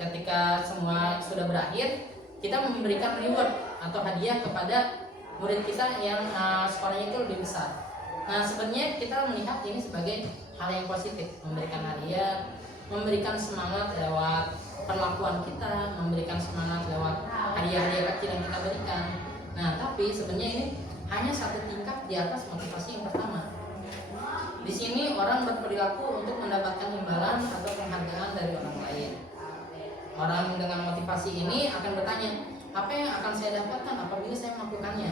Ketika semua sudah berakhir, kita memberikan reward atau hadiah kepada murid kita yang skornya itu lebih besar. Nah, sebenarnya kita melihat ini sebagai hal yang positif, memberikan hadiah, memberikan semangat lewat perlakuan kita, memberikan semangat lewat hadiah-hadiah kecil yang kita berikan. Nah, tapi sebenarnya ini hanya satu tingkat di atas motivasi yang pertama. Di sini orang berperilaku untuk mendapatkan imbalan atau penghargaan dari orang lain. Orang dengan motivasi ini akan bertanya, apa yang akan saya dapatkan apabila saya melakukannya?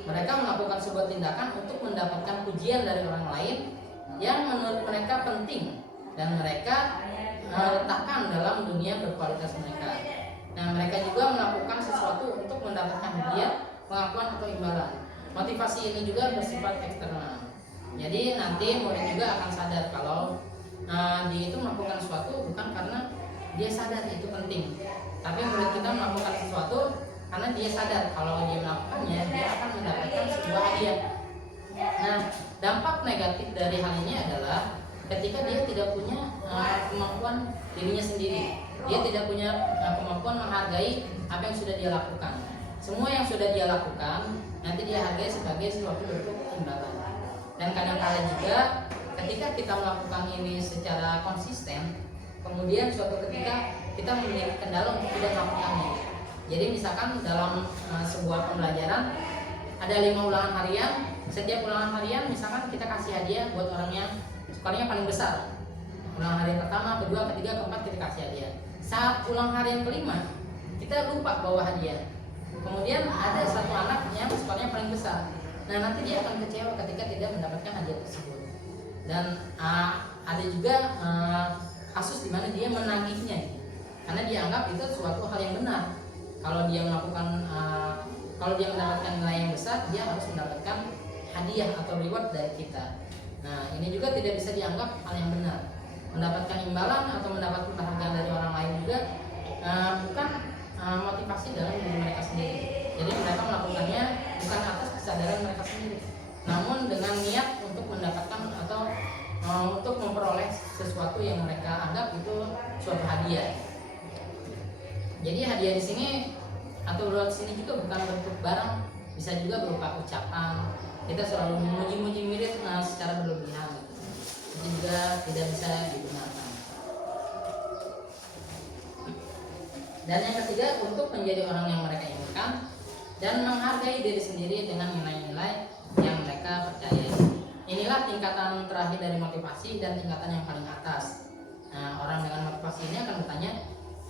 Mereka melakukan sebuah tindakan untuk mendapatkan pujian dari orang lain yang menurut mereka penting dan mereka letakkan dalam dunia berkualitas mereka. Nah, mereka juga melakukan sesuatu untuk mendapatkan hadiah, pengakuan atau imbalan. Motivasi ini juga bersifat eksternal. Jadi nanti murid juga akan sadar kalau dia itu melakukan sesuatu bukan karena dia sadar itu penting, tapi murid kita melakukan sesuatu karena dia sadar kalau dia melakukannya dia akan mendapatkan sebuah hadiah. Nah, dampak negatif dari hal ini adalah ketika dia tidak punya kemampuan dirinya sendiri, dia tidak punya kemampuan menghargai apa yang sudah dia lakukan. Semua yang sudah dia lakukan nanti dia hargai sebagai suatu bentuk imbalan. Dan kadang-kadang juga ketika kita melakukan ini secara konsisten, kemudian suatu ketika kita memiliki kendala untuk tidak melakukannya. Jadi misalkan dalam sebuah pembelajaran ada 5 ulangan harian, setiap ulangan harian misalkan kita kasih hadiah buat orang yang skornya paling besar. Ulangan harian pertama, kedua, ketiga, keempat kita kasih hadiah. Saat ulang harian kelima kita lupa bawa hadiah. Kemudian ada satu anak yang skornya paling besar. Nah, nanti dia akan kecewa ketika tidak mendapatkan hadiah tersebut. Dan ada juga kasus di mana dia menagihnya, karena dia anggap itu suatu hal yang benar. Kalau dia melakukan, kalau dia mendapatkan nilai yang besar, dia harus mendapatkan hadiah atau reward dari kita. Nah, ini juga tidak bisa dianggap hal yang benar. Mendapatkan imbalan atau mendapatkan penghargaan dari orang lain juga bukan motivasi dalam diri mereka sendiri. Jadi mereka melakukannya bukan atas kesadaran mereka sendiri, namun dengan niat untuk mendapatkan atau untuk memperoleh sesuatu yang mereka anggap itu suatu hadiah. Jadi hadiah di sini atau reward di sini juga bukan bentuk barang, bisa juga berupa ucapan. Kita selalu memuji-muji murid secara berlebihan, gitu. Itu juga tidak bisa digunakan. Dan yang ketiga, untuk menjadi orang yang mereka inginkan dan menghargai diri sendiri dengan nilai-nilai yang mereka percayai. Inilah tingkatan terakhir dari motivasi dan tingkatan yang paling atas. Nah, orang dengan motivasi ini akan bertanya,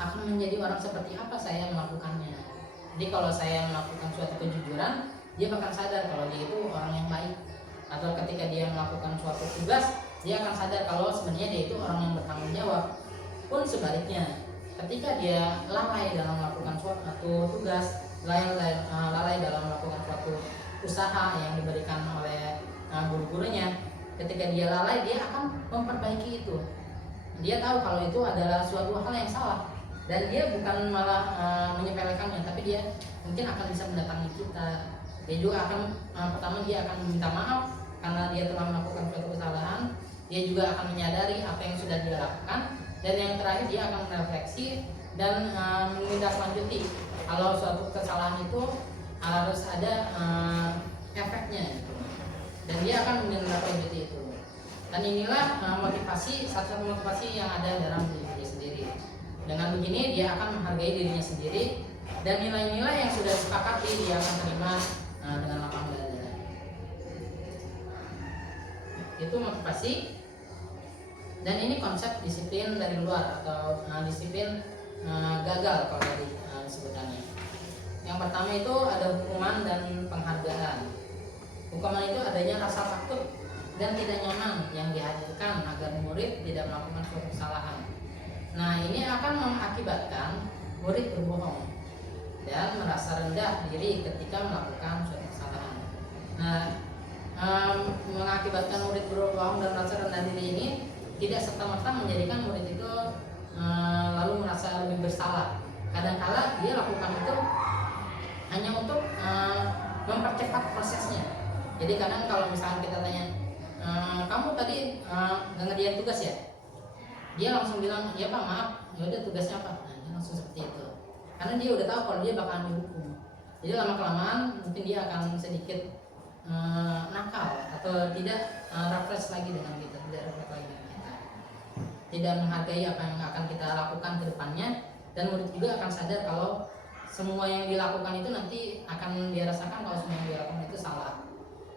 akan menjadi orang seperti apa saya melakukannya. Jadi kalau saya melakukan suatu kejujuran, dia bakal sadar kalau dia itu orang yang baik. Atau ketika dia melakukan suatu tugas, dia akan sadar kalau sebenarnya dia itu orang yang bertanggung jawab. Pun sebaliknya, ketika dia lalai dalam melakukan suatu tugas, lalai dalam melakukan suatu usaha yang diberikan oleh guru-gurunya, ketika dia lalai, dia akan memperbaiki itu. Dia tahu kalau itu adalah suatu hal yang salah, dan dia bukan malah menyepelekannya, tapi dia mungkin akan bisa mendatangi kita. Dia juga akan pertama dia akan meminta maaf karena dia telah melakukan suatu kesalahan. Dia juga akan menyadari apa yang sudah dia lakukan, dan yang terakhir dia akan merefleksi dan menindaklanjuti kalau suatu kesalahan itu harus ada efeknya gitu. Dan dia akan menindaklanjuti itu. Dan inilah motivasi, satu motivasi yang ada dalam diri sendiri. Dengan begini dia akan menghargai dirinya sendiri, dan nilai-nilai yang sudah disepakati dia akan terima dengan lapang dada. Itu motivasi. Dan ini konsep disiplin dari luar atau disiplin gagal kalau tadi sebutannya. Yang pertama itu ada hukuman dan penghargaan. Hukuman itu adanya rasa takut dan tidak nyaman yang dihadirkan agar murid tidak melakukan suatu kesalahan. Nah, ini akan mengakibatkan murid berbohong dan merasa rendah diri ketika melakukan suatu kesalahan. Nah, mengakibatkan murid berbohong dan merasa rendah diri ini tidak serta-merta menjadikan murid itu lalu merasa lebih bersalah. Kadang-kala dia lakukan itu hanya untuk mempercepat prosesnya. Jadi kadang kalau misalnya kita tanya, kamu tadi nggak ngerjain tugas ya? Dia langsung bilang, ya Pak maaf, ya udah tugasnya apa? Nah, dia langsung seperti itu. Karena dia udah tahu kalau dia bakalan dihukum. Jadi lama kelamaan mungkin dia akan sedikit nakal atau tidak refresh lagi dengan kita, tidak refresh lagi dengan kita. Tidak menghargai apa yang akan kita lakukan ke depannya, dan murid juga akan sadar kalau semua yang dilakukan itu nanti akan dia rasakan kalau semua yang dilakukan itu salah.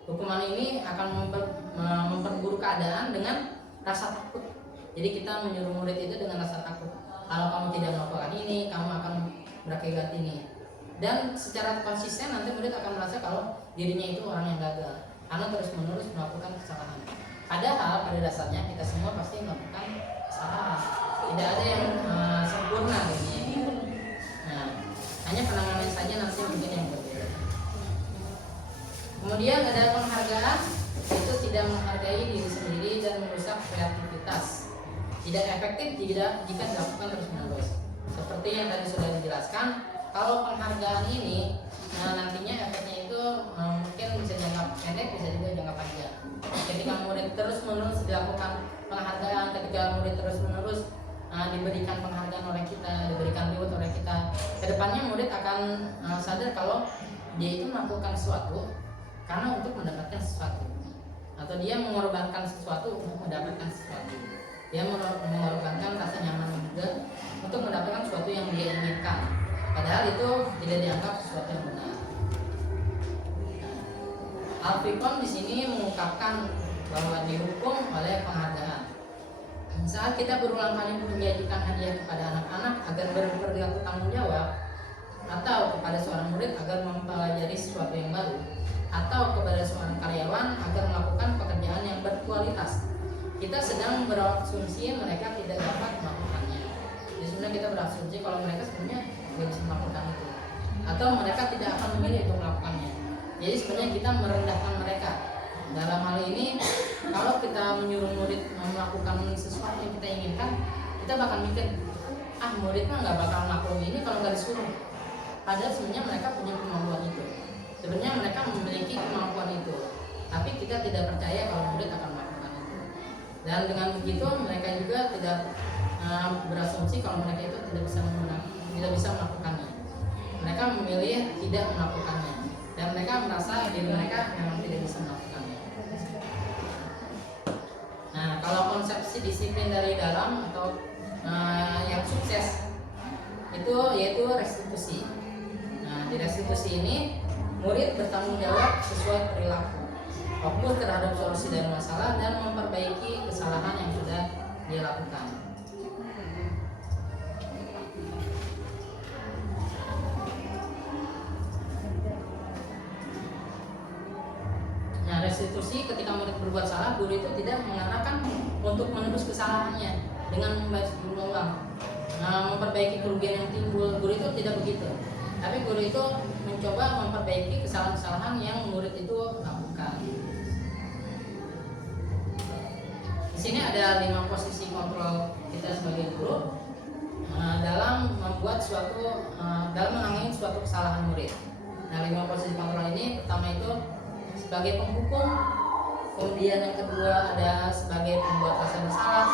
Hukuman ini akan memperburuk keadaan dengan rasa takut. Jadi kita menyuruh murid itu dengan rasa takut. Kalau kamu tidak melakukan ini, kamu akan berakibat ini. Dan secara konsisten nanti murid akan merasa kalau dirinya itu orang yang gagal karena terus-menerus melakukan kesalahan. Padahal pada dasarnya kita semua pasti melakukan kesalahan. Tidak ada yang sempurna di dunia ini. Nah, hanya penanganan saja nanti mungkin yang berbeda. Kemudian ada penghargaan, itu tidak menghargai diri sendiri dan merusak kreativitas. Tidak efektif jika dilakukan terus-menerus. Seperti yang tadi sudah dijelaskan, kalau penghargaan ini nantinya efeknya itu mungkin bisa jangka pendek, bisa juga jangka panjang. Ketika murid terus-menerus dilakukan penghargaan, ketika murid terus-menerus diberikan penghargaan oleh kita, diberikan reward oleh kita, kedepannya murid akan sadar kalau dia itu melakukan sesuatu karena untuk mendapatkan sesuatu, atau dia mengorbankan sesuatu untuk mendapatkan sesuatu. Dia mengorbankan rasa nyaman juga untuk mendapatkan sesuatu yang dia inginkan, padahal itu tidak dianggap sesuatu yang benar. Al-Fiqh di sini mengungkapkan bahwa dihukum oleh penghargaan. Saat kita berulang kali menjanjikan hadiah kepada anak-anak agar berperilaku tanggung jawab, atau kepada seorang murid agar mempelajari sesuatu yang baru, atau kepada seorang karyawan agar melakukan pekerjaan yang berkualitas, kita sedang berasumsi mereka tidak dapat melakukannya. Jadi sebenarnya kita berasumsi kalau mereka sebenarnya tidak bisa melakukan itu, atau mereka tidak akan memilih untuk melakukannya. Jadi sebenarnya kita merendahkan mereka. Dalam hal ini, kalau kita menyuruh murid melakukan sesuatu yang kita inginkan, kita bakal mikir, murid mah nggak bakal melakukan ini kalau nggak disuruh. Padahal sebenarnya mereka punya kemampuan itu. Sebenarnya mereka memiliki kemampuan itu, tapi kita tidak percaya kalau murid akan melakukan itu. Dan dengan begitu mereka juga tidak berasumsi kalau mereka itu tidak bisa melakukannya. Mereka memilih tidak melakukannya, dan mereka merasa diri mereka memang tidak bisa melakukannya. Nah, kalau konsepsi disiplin dari dalam atau yang sukses itu yaitu restitusi. Nah, di restitusi ini murid bertanggung jawab sesuai perilaku, fokus terhadap solusi dari masalah, dan memperbaiki kesalahan yang sudah dia lakukan. Nah, restitusi ketika murid berbuat salah, guru itu tidak mengarahkan untuk menebus kesalahannya dengan membaca ulang, memperbaiki kerugian yang timbul. Guru itu tidak begitu. Tapi guru itu mencoba memperbaiki kesalahan-kesalahan yang murid itu lakukan. Di sini ada 5 posisi kontrol kita sebagai guru dalam membuat dalam menangani suatu kesalahan murid. Nah, 5 posisi kontrol ini, pertama itu sebagai penghukum, kemudian yang kedua ada sebagai pembuat rasa bersalah,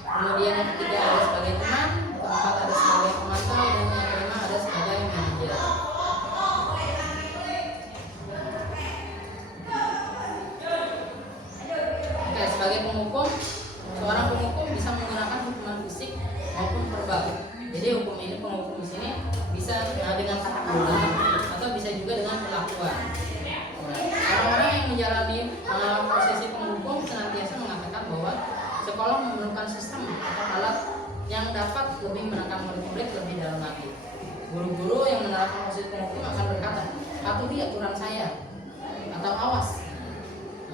kemudian yang ketiga ada sebagai teman, keempat ada sebagai pemantau, dan yang kelima ada sebagai manajer. Oke, sebagai bisa dengan kata-kata atau bisa juga dengan perlakuan. Orang-orang yang menjalani posisi penghukum senantiasa mengatakan bahwa sekolah memerlukan sistem atau alat yang dapat lebih menekan murid-murid lebih dalam lagi. Guru-guru yang menerapkan posisi penghukum akan berkata, patuhi aturan saya, atau awas,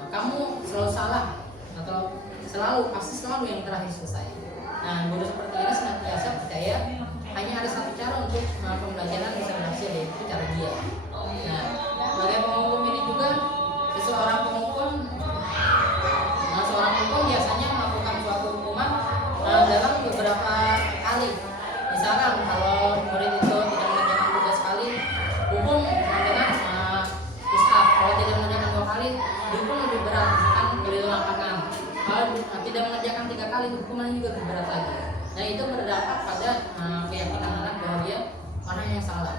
kamu selalu salah, atau pasti selalu yang terakhir selesai. Nah, guru seperti ini senantiasa percaya hanya ada satu cara untuk pembelajaran bisa berhasil, yaitu cara dia. Nah, sebagai penghukum ini juga seorang penghukum biasanya melakukan suatu hukuman dalam beberapa kali. Misalkan kalau murid itu tidak mengerjakan tugas sekali, hukum dengan push up. Kalau tidak mengerjakan 2 kali, dihukum lebih berat, misalkan keliling lapangan. Kalau tidak mengerjakan 3 kali, hukumannya juga lebih berat lagi. Nah, itu berdampak pada keyakinan anak bahwa dia orang yang salah.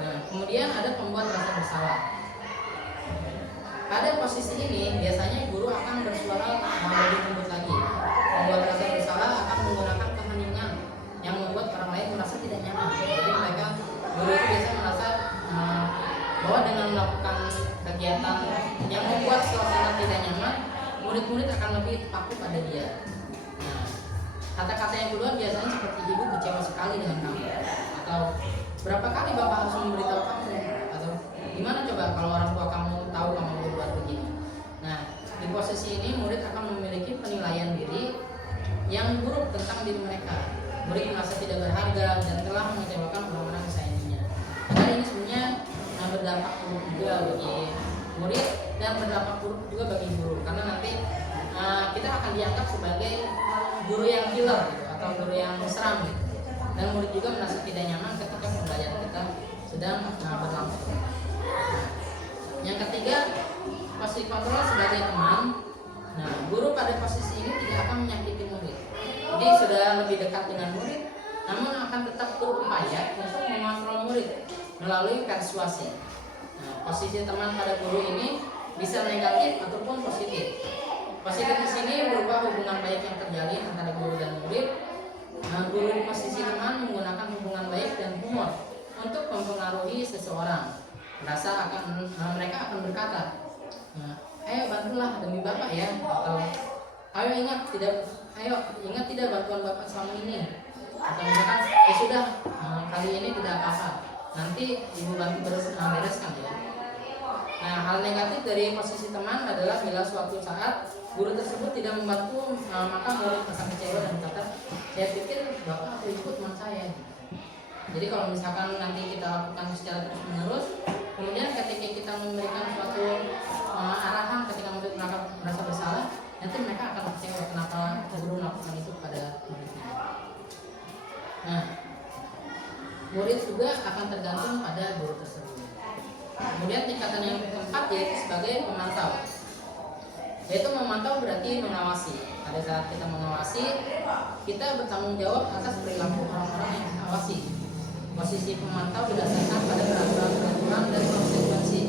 Nah, kemudian ada pembuat rasa bersalah. Pada posisi ini biasanya guru akan bersuara lebih lembut lagi. Pembuat rasa bersalah akan menggunakan keheningan yang membuat orang lain merasa tidak nyaman. Jadi guru itu biasanya merasa bahwa dengan melakukan kegiatan yang membuat suasana tidak nyaman, murid-murid akan lebih patuh pada dia. Nah, kata-kata yang kedua biasanya seperti, ibu kecewa sekali dengan kamu, atau berapa kali bapak harus memberitahu kamu, atau gimana coba kalau orang tua kamu tahu kamu berbuat begini. Nah, di posisi ini murid akan memiliki penilaian diri yang buruk tentang diri mereka. Murid merasa tidak berharga dan telah mengecewakan orang-orang kesayangannya. Karena ini sebenarnya berdampak buruk juga bagi murid dan berdampak buruk juga bagi guru, karena nanti kita akan dianggap sebagai guru yang killer gitu, atau guru yang seram gitu. Dan murid juga merasa tidak nyaman ketika pembelajaran kita sedang berlangsung. Yang ketiga, posisi kontrol sebagai teman. Nah, guru pada posisi ini tidak akan menyakiti murid. Jadi sudah lebih dekat dengan murid, namun akan tetap berupaya untuk mengontrol murid melalui persuasi. Nah, posisi teman pada guru ini bisa negatif ataupun positif. Positif di sini berupa hubungan baik yang terjalin antara guru dan murid. Nah, guru di posisi teman menggunakan hubungan baik dan humor untuk mempengaruhi seseorang. Mereka akan berkata, nah, ayo bantulah demi bapak ya, atau ayo ingat tidak bantuan bapak selama ini, atau misalkan ya sudah kali ini tidak apa-apa, nanti ibu bantu bereskan ya. Nah, hal negatif dari posisi teman adalah bila suatu saat guru tersebut tidak membantu, maka murid merasa kecewa dan berkata, saya pikir bapak ikut teman saya. Jadi kalau misalkan nanti kita lakukan secara terus menerus, kemudian ketika kita memberikan suatu arahan ketika murid merasa bersalah, nanti mereka akan kecewa kenapa guru melakukan itu pada muridnya. Nah, murid juga akan tergantung pada guru tersebut. Kemudian tingkatan yang keempat yaitu sebagai pemantau. Yaitu memantau berarti mengawasi. Pada saat kita mengawasi, kita bertanggung jawab atas perilaku orang-orang yang kita awasi. Posisi pemantau berdasarkan pada peraturan dan konsekuensi.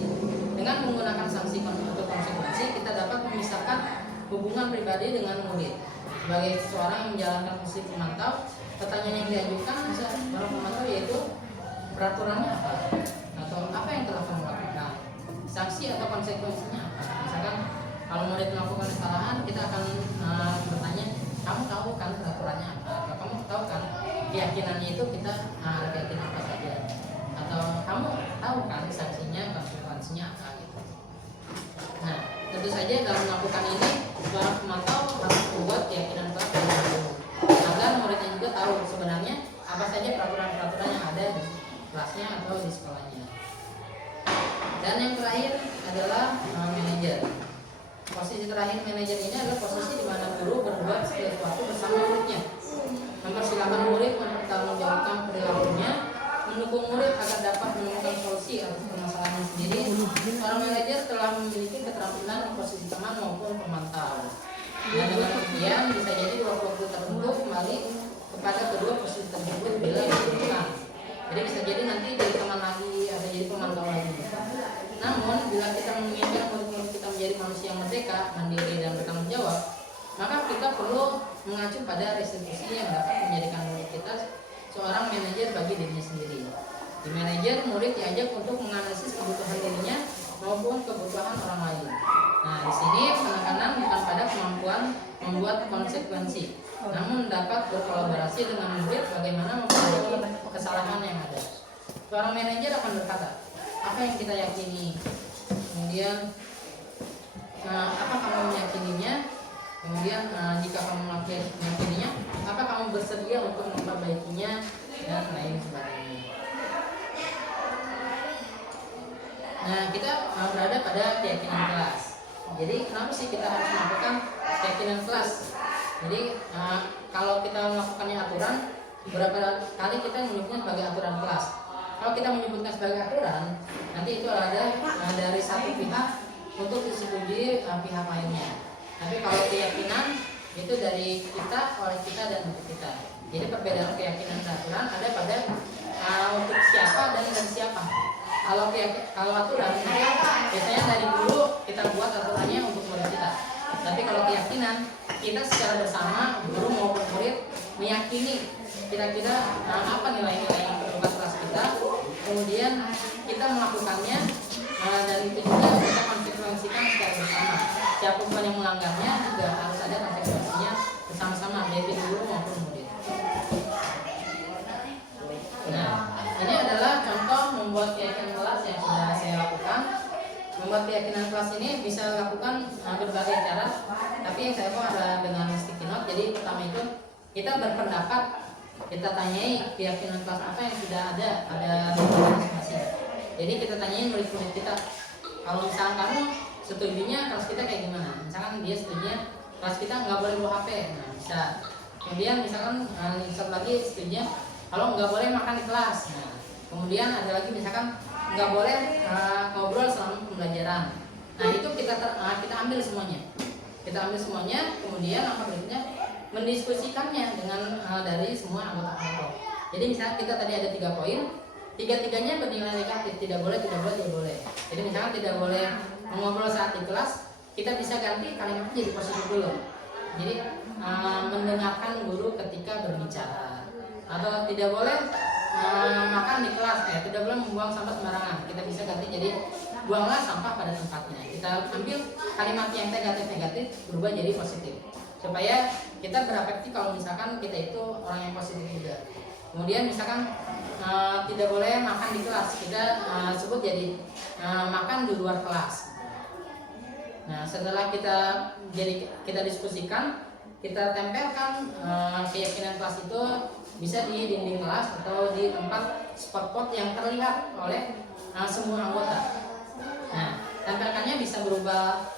Dengan menggunakan sanksi atau konsekuensi, kita dapat memisahkan hubungan pribadi dengan murid. Sebagai seseorang yang menjalankan posisi pemantau, pertanyaan yang diajukan bisa para pemantau yaitu peraturannya apa, atau apa yang telah kamu lakukan, sanksi atau konsekuensinya apa. Misalkan kalau murid melakukan kesalahan, kita akan bertanya, kamu tahu kan peraturannya apa, atau kamu tahu kan keyakinannya itu kita ada keyakinan apa saja, atau kamu tahu kan sanksinya, konsekuensinya apa gitu. Nah, tentu saja dalam melakukan ini seorang pemantau harus membuat keyakinan kelas dari dulu, agar muridnya juga tahu sebenarnya apa saja peraturan-peraturan yang ada di kelasnya atau di sekolahnya. Dan yang terakhir adalah manajer. Posisi terakhir manajer ini adalah posisi di mana guru berbuat sesuatu bersama muridnya, mempersilahkan murid mempertanggungjawabkan perilakunya, mendukung murid agar dapat menemukan solusi atas permasalahan sendiri. Seorang manajer telah memiliki keterampilan di posisi teman maupun pemantau. Dan dengan demikian bisa jadi waktu tertentu kembali kepada kedua posisi tersebut bila dibutuhkan. Jadi bisa jadi nanti jadi teman lagi atau jadi pemantau lagi. Namun bila kita menginginkan murid-murid kita menjadi manusia yang merdeka, mandiri dan bertanggung jawab, maka kita perlu mengacu pada restitusi yang dapat menjadikan murid kita seorang manajer bagi dirinya sendiri. Di manajer, murid diajak untuk menganalisis kebutuhan dirinya maupun kebutuhan orang lain. Nah, di sini penekanan bukan pada kemampuan membuat konsekuensi, namun dapat berkolaborasi dengan murid bagaimana memperbaiki kesalahan yang ada. Seorang manajer akan berkata, apa yang kita yakini, kemudian apa kamu meyakininya, kemudian jika kamu meyakininya, apa kamu bersedia untuk memperbaikinya, dan lain sebagainya. Nah, kita berada pada keyakinan kelas. Jadi kenapa sih kita harus melakukan keyakinan kelas? Jadi kalau kita melakukannya aturan, beberapa kali kita menyebutnya sebagai aturan kelas. Kalau kita menyebutnya sebagai aturan, nanti itu ada dari satu pihak untuk disetujui pihak lainnya. Tapi kalau keyakinan itu dari kita, oleh kita, dan untuk kita. Jadi perbedaan keyakinan dan aturan ada pada untuk siapa dan dari siapa. Kalau aturan biasanya dari dulu kita buat aturannya untuk murid kita. Tapi kalau keyakinan, kita secara bersama, guru maupun murid, meyakini kira-kira apa nilai-nilai yang terdapat kelas kita, kemudian kita melakukannya, dan itu juga kita konsekuensikan secara bersama. Siapapun yang melanggarnya juga harus ada konsekuensinya bersama-sama, baik guru maupun murid. Nah, ini adalah contoh membuat keyakinan kelas yang sudah saya lakukan. Membuat keyakinan kelas ini bisa dilakukan berbagai cara, tapi yang saya mau adalah dengan sticky note. Jadi pertama itu kita berpendapat, kita tanyai keyakinan kelas apa yang sudah ada masing-masing. Jadi kita tanyain murid-murid kita, kalau misalkan kamu setujunya kelas kita kayak gimana? Misalkan dia setujunya kelas kita nggak boleh bawa HP, nah bisa. Kemudian misalkan satu lagi setujunya kalau nggak boleh makan di kelas. Nah, kemudian ada lagi misalkan nggak boleh ngobrol selama pembelajaran. Nah, itu kita ambil semuanya. Kemudian apa berikutnya? Mendiskusikannya dengan dari semua anggota kelompok. Jadi misalkan kita tadi ada 3 poin, tiga-tiganya bernilai negatif, tidak boleh. Jadi misalkan tidak boleh mengobrol saat di kelas, kita bisa ganti kalimatnya jadi positif dulu. Jadi mendengarkan guru ketika berbicara, atau tidak boleh makan di kelas, tidak boleh membuang sampah sembarangan. Kita bisa ganti jadi buanglah sampah pada tempatnya. Kita ambil kalimat yang negatif berubah jadi positif, supaya kita berefektif kalau misalkan kita itu orang yang positif juga. Kemudian misalkan tidak boleh makan di kelas, kita sebut jadi makan di luar kelas. Nah, setelah kita diskusikan, kita tempelkan keyakinan kelas itu bisa di dinding kelas atau di tempat spot-spot yang terlihat oleh semua anggota. Nah, tempelkannya bisa berubah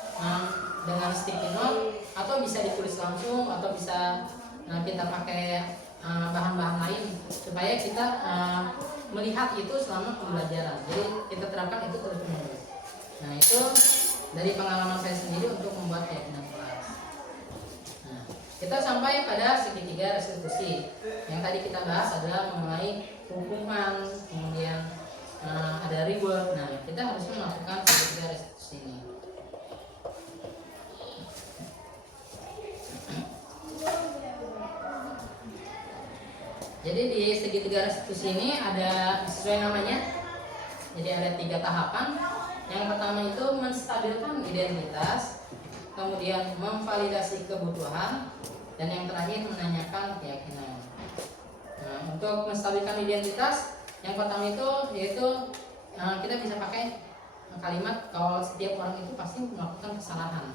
dengan sticky note, atau bisa ditulis langsung, atau bisa kita pakai bahan-bahan lain supaya kita melihat itu selama pembelajaran. Jadi kita terapkan itu terus-menerus. Nah, itu dari pengalaman saya sendiri untuk membuat keyakinan kelas. Nah, kita sampai pada segitiga restitusi. Yang tadi kita bahas adalah mengenai hukuman, kemudian ada reward. Nah, kita harus melakukan segitiga restitusi ini. Jadi di segitiga restitusi ini ada sesuai namanya. Jadi ada 3 tahapan. Yang pertama itu menstabilkan identitas, kemudian memvalidasi kebutuhan, dan yang terakhir menanyakan keyakinan. Nah, untuk menstabilkan identitas, yang pertama itu yaitu kita bisa pakai kalimat kalau setiap orang itu pasti melakukan kesalahan.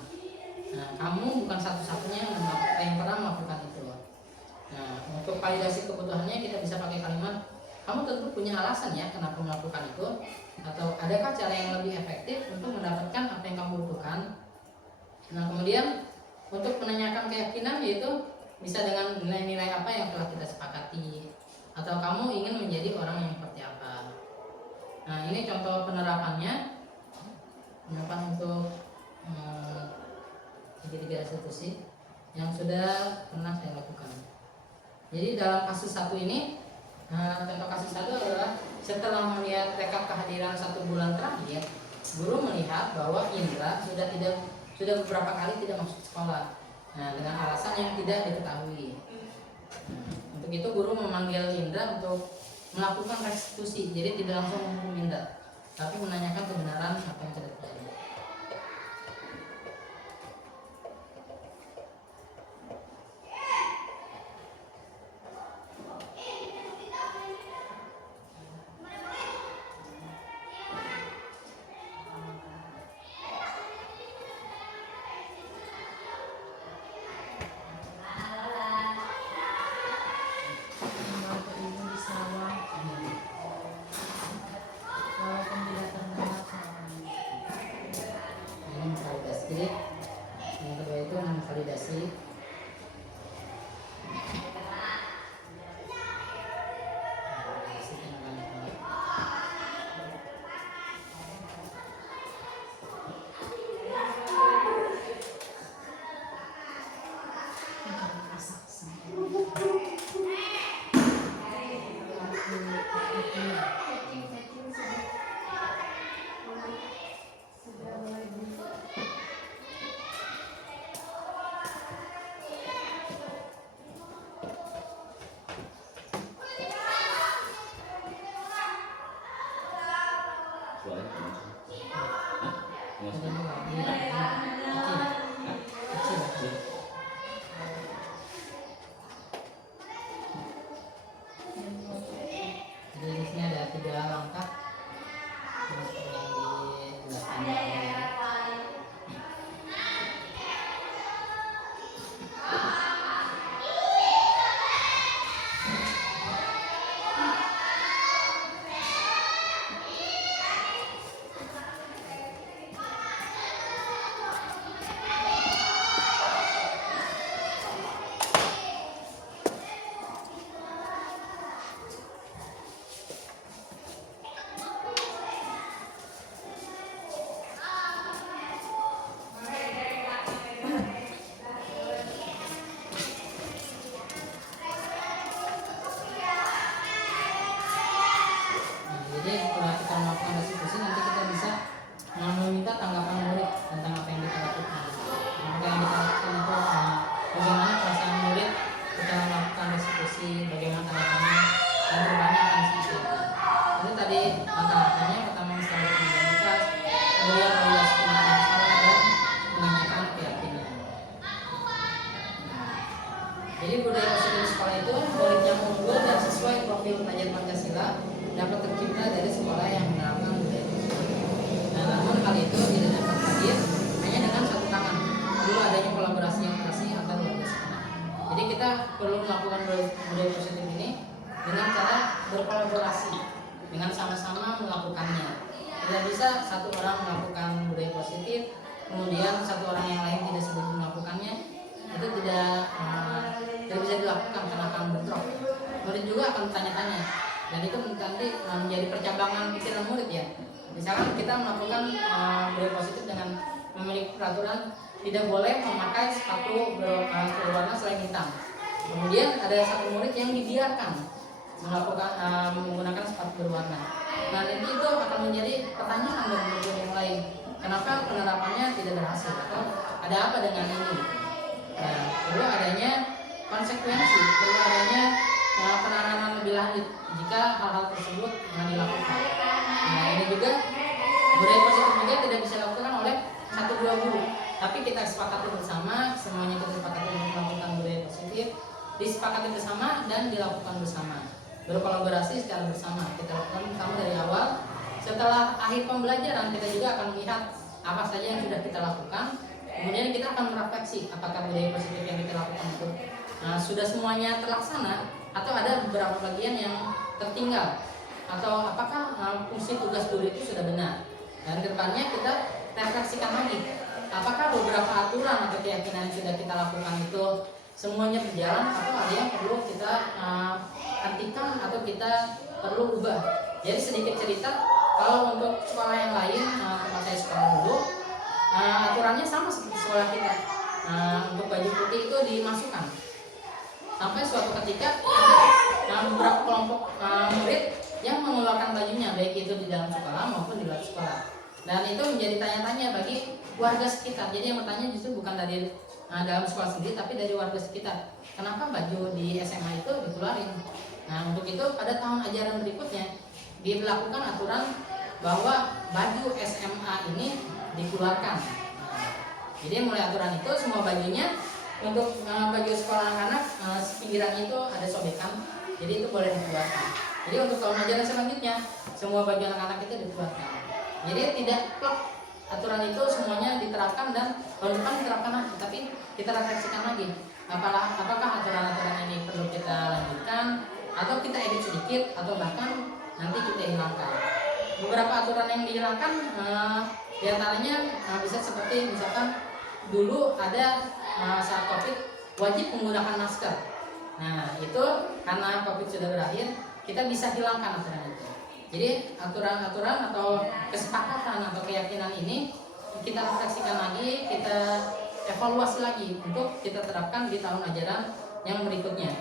Nah, kamu bukan satu-satunya yang pernah melakukan itu. Nah, untuk validasi kebutuhannya kita bisa pakai kalimat, kamu tentu punya alasan ya kenapa melakukan itu, atau adakah cara yang lebih efektif untuk mendapatkan apa yang kamu butuhkan. Nah, kemudian untuk menanyakan keyakinan yaitu bisa dengan nilai-nilai apa yang telah kita sepakati, atau kamu ingin menjadi orang yang seperti apa. Nah, ini contoh penerapannya untuk segitiga restitusi yang sudah pernah saya lakukan. Jadi dalam kasus 1 ini, contoh kasus 1 adalah setelah melihat rekap kehadiran 1 bulan terakhir, guru melihat bahwa Indra sudah beberapa kali tidak masuk sekolah. Nah, dengan alasan yang tidak diketahui. Nah, untuk itu guru memanggil Indra untuk melakukan restitusi, jadi tidak langsung menghukum Indra, tapi menanyakan kebenaran apa yang terjadi. Jadi yang kedua itu memvalidasi. Jadi di sini ada 3 langkah yang dijelaskan. Jadi setelah kita melakukan restitusi, nanti kita bisa meminta tanggapan murid tentang apa yang kita lakukan. Apa yang kita lakukan itu bagaimana perasaan murid kita melakukan restitusi, bagaimana tanggapannya, dan perubahannya akan seperti apa. Itu tadi langkah-langkahnya. Pertama, menstabilkan identitas, kemudian validasi tindakan salah, dan menanyakan keyakinan. Jadi budaya positif di sekolah itu murid yang unggul dan sesuai profil pelajar Pancasila dapat tercipta dari sekolah yang menerapkan budaya positif. Nah, namun hal itu tidak dapat hadir hanya dengan satu tangan. Perlu adanya kolaborasi yang bersih antar warga sekolah. Jadi kita perlu melakukan budaya positif ini dengan cara berkolaborasi, dengan sama-sama melakukannya. Tidak bisa satu orang melakukan budaya positif, kemudian satu orang yang lain tidak sebut melakukannya. Itu tidak bisa dilakukan karena akan bentrok. Murid juga akan bertanya-tanya, dan itu nanti menjadi percabangan pikiran murid ya. Misalkan kita melakukan budaya positif dengan memiliki peraturan tidak boleh memakai sepatu berwarna selain hitam. Kemudian ada satu murid yang dibiarkan menggunakan sepatu berwarna. Nah, itu akan menjadi pertanyaan bagi murid yang lain. Kenapa penerapannya tidak berhasil? Atau ada apa dengan ini? Nah, perlu adanya konsekuensi, perlu adanya penanganan lebih lanjut jika hal-hal tersebut yang dilakukan. Nah, ini juga budaya positif juga tidak bisa dilakukan oleh 1-2 guru, tapi kita sepakati bersama, semuanya kita sepakati untuk melakukan budaya positif, disepakati bersama dan dilakukan bersama, berkolaborasi secara bersama. Kita lakukan bersama dari awal. Setelah akhir pembelajaran, kita juga akan melihat apa saja yang sudah kita lakukan. Kemudian kita akan merefleksi apakah budaya positif yang kita lakukan itu sudah semuanya terlaksana atau ada beberapa bagian yang tertinggal, atau apakah fungsi tugas guru itu sudah benar. Dan kedepannya kita refleksikan lagi apakah beberapa aturan atau keyakinan yang sudah kita lakukan itu semuanya berjalan atau ada yang perlu kita hentikan atau kita perlu ubah. Jadi sedikit cerita, kalau untuk sekolah yang lain, tempat saya sekolah dulu, aturannya sama seperti sekolah kita. Untuk baju putih itu dimasukkan. Sampai suatu ketika ada beberapa kelompok murid yang mengeluarkan bajunya, baik itu di dalam sekolah maupun di luar sekolah. Dan itu menjadi tanya-tanya bagi warga sekitar. Jadi yang bertanya justru bukan dari dalam sekolah sendiri, tapi dari warga sekitar. Kenapa baju di SMA itu dikeluarin? Nah, untuk itu pada tahun ajaran berikutnya diberlakukan aturan bahwa baju SMA ini dikeluarkan. Jadi mulai aturan itu semua bajunya untuk baju sekolah anak-anak pinggirannya itu ada sobekan, jadi itu boleh dikeluarkan. Jadi untuk tahun ajaran selanjutnya semua baju anak-anak itu dikeluarkan. Jadi tidak plek aturan itu semuanya diterapkan dan tahun depan diterapkan lagi, tapi kita refleksikan lagi apakah aturan-aturan ini perlu kita lanjutkan atau kita edit sedikit atau bahkan nanti kita hilangkan. Beberapa aturan yang dihilangkan diantaranya bisa seperti misalkan dulu ada saat COVID wajib menggunakan masker. Nah itu karena COVID sudah berakhir, kita bisa hilangkan aturan itu. Jadi aturan-aturan atau kesepakatan atau keyakinan ini kita refleksikan lagi, kita evaluasi lagi untuk kita terapkan di tahun ajaran yang berikutnya.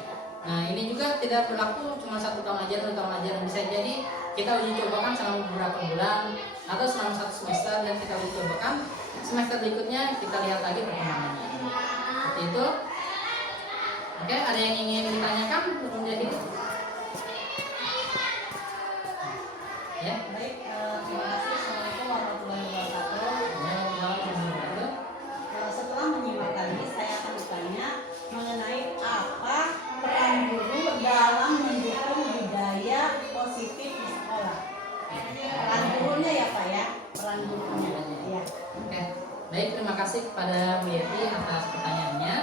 Nah ini juga tidak berlaku cuma 1 tahun ajaran, 2 tahun ajaran, bisa jadi kita uji cobakan selama beberapa bulan atau selama 1 semester dan kita uji cobakan semester berikutnya, kita lihat lagi perkembangannya. Seperti itu. Oke, ada yang ingin ditanyakan belum jadi? Ya, baik, terima kasih. Assalamualaikum warahmatullahi wabarakatuh. Setelah menyimak tadi, saya akan bertanya mengenai apa peran guru dalam mendukung budaya positif di sekolah. Peran gurunya ya Pak ya, peran gurunya. Ya. Oke, baik, terima kasih kepada Bu Yeti atas pertanyaannya.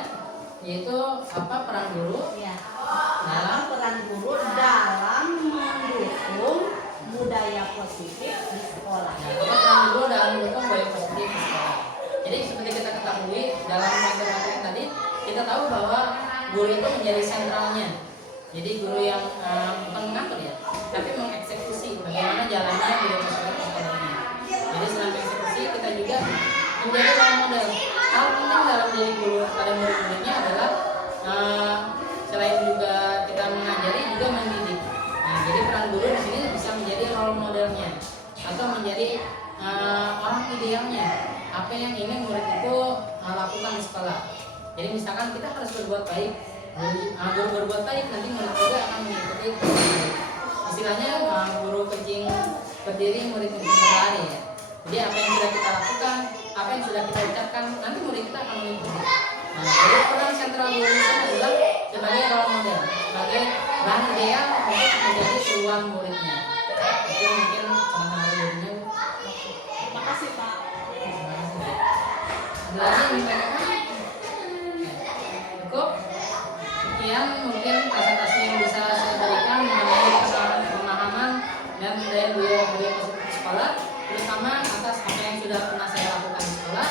Yaitu apa peran guru? Ya. Apa peran guru dalam mendukung budaya positif di sekolah? Nah, apa peran guru dalam mendukung budaya positif di sekolah? Jadi seperti kita ketahui dalam materi tadi, kita tahu bahwa guru itu menjadi sentralnya. Jadi guru yang bukan mengatur ya, tapi mengeksekusi bagaimana jalannya budaya positif di sekolah ini. Jadi selain eksekusi, kita juga menjadi role model. Hal penting dalam diri guru pada murid-muridnya adalah selain juga kita mengajari, juga mendidik. Nah, jadi peran guru di sini bisa menjadi role modelnya atau menjadi orang idealnya. Apa yang ingin murid itu lakukan di sekolah. Jadi misalkan kita harus berbuat baik, guru berbuat baik, nanti murid juga akan mengikuti. Istilahnya guru kencing berdiri, murid kencing berlari ya. Jadi apa yang sudah kita lakukan, apa yang sudah kita ucapkan, nanti murid kita akan mengikuti. Nah, jadi peran sentral guru itu adalah sebagai role model, sebagai bahan ideal untuk menjadi seruan muridnya. Itu mungkin teman-teman gurunya. Terima kasih Pak. Ada lagi yang ditanyakan? Cukup. Sekian mungkin presentasi yang bisa saya berikan mengenai pemahaman dan budaya positif di sekolah, terutama atas apa yang sudah pernah saya lakukan di sekolah.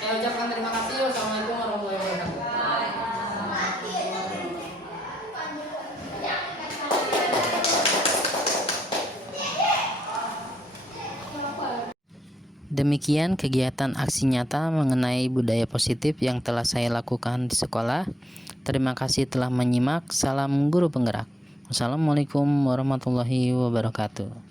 Saya ucapkan terima kasih. Wassalamualaikum warahmatullahi wabarakatuh. Demikian kegiatan aksi nyata mengenai budaya positif yang telah saya lakukan di sekolah. Terima kasih telah menyimak. Salam guru penggerak. Wassalamualaikum warahmatullahi wabarakatuh.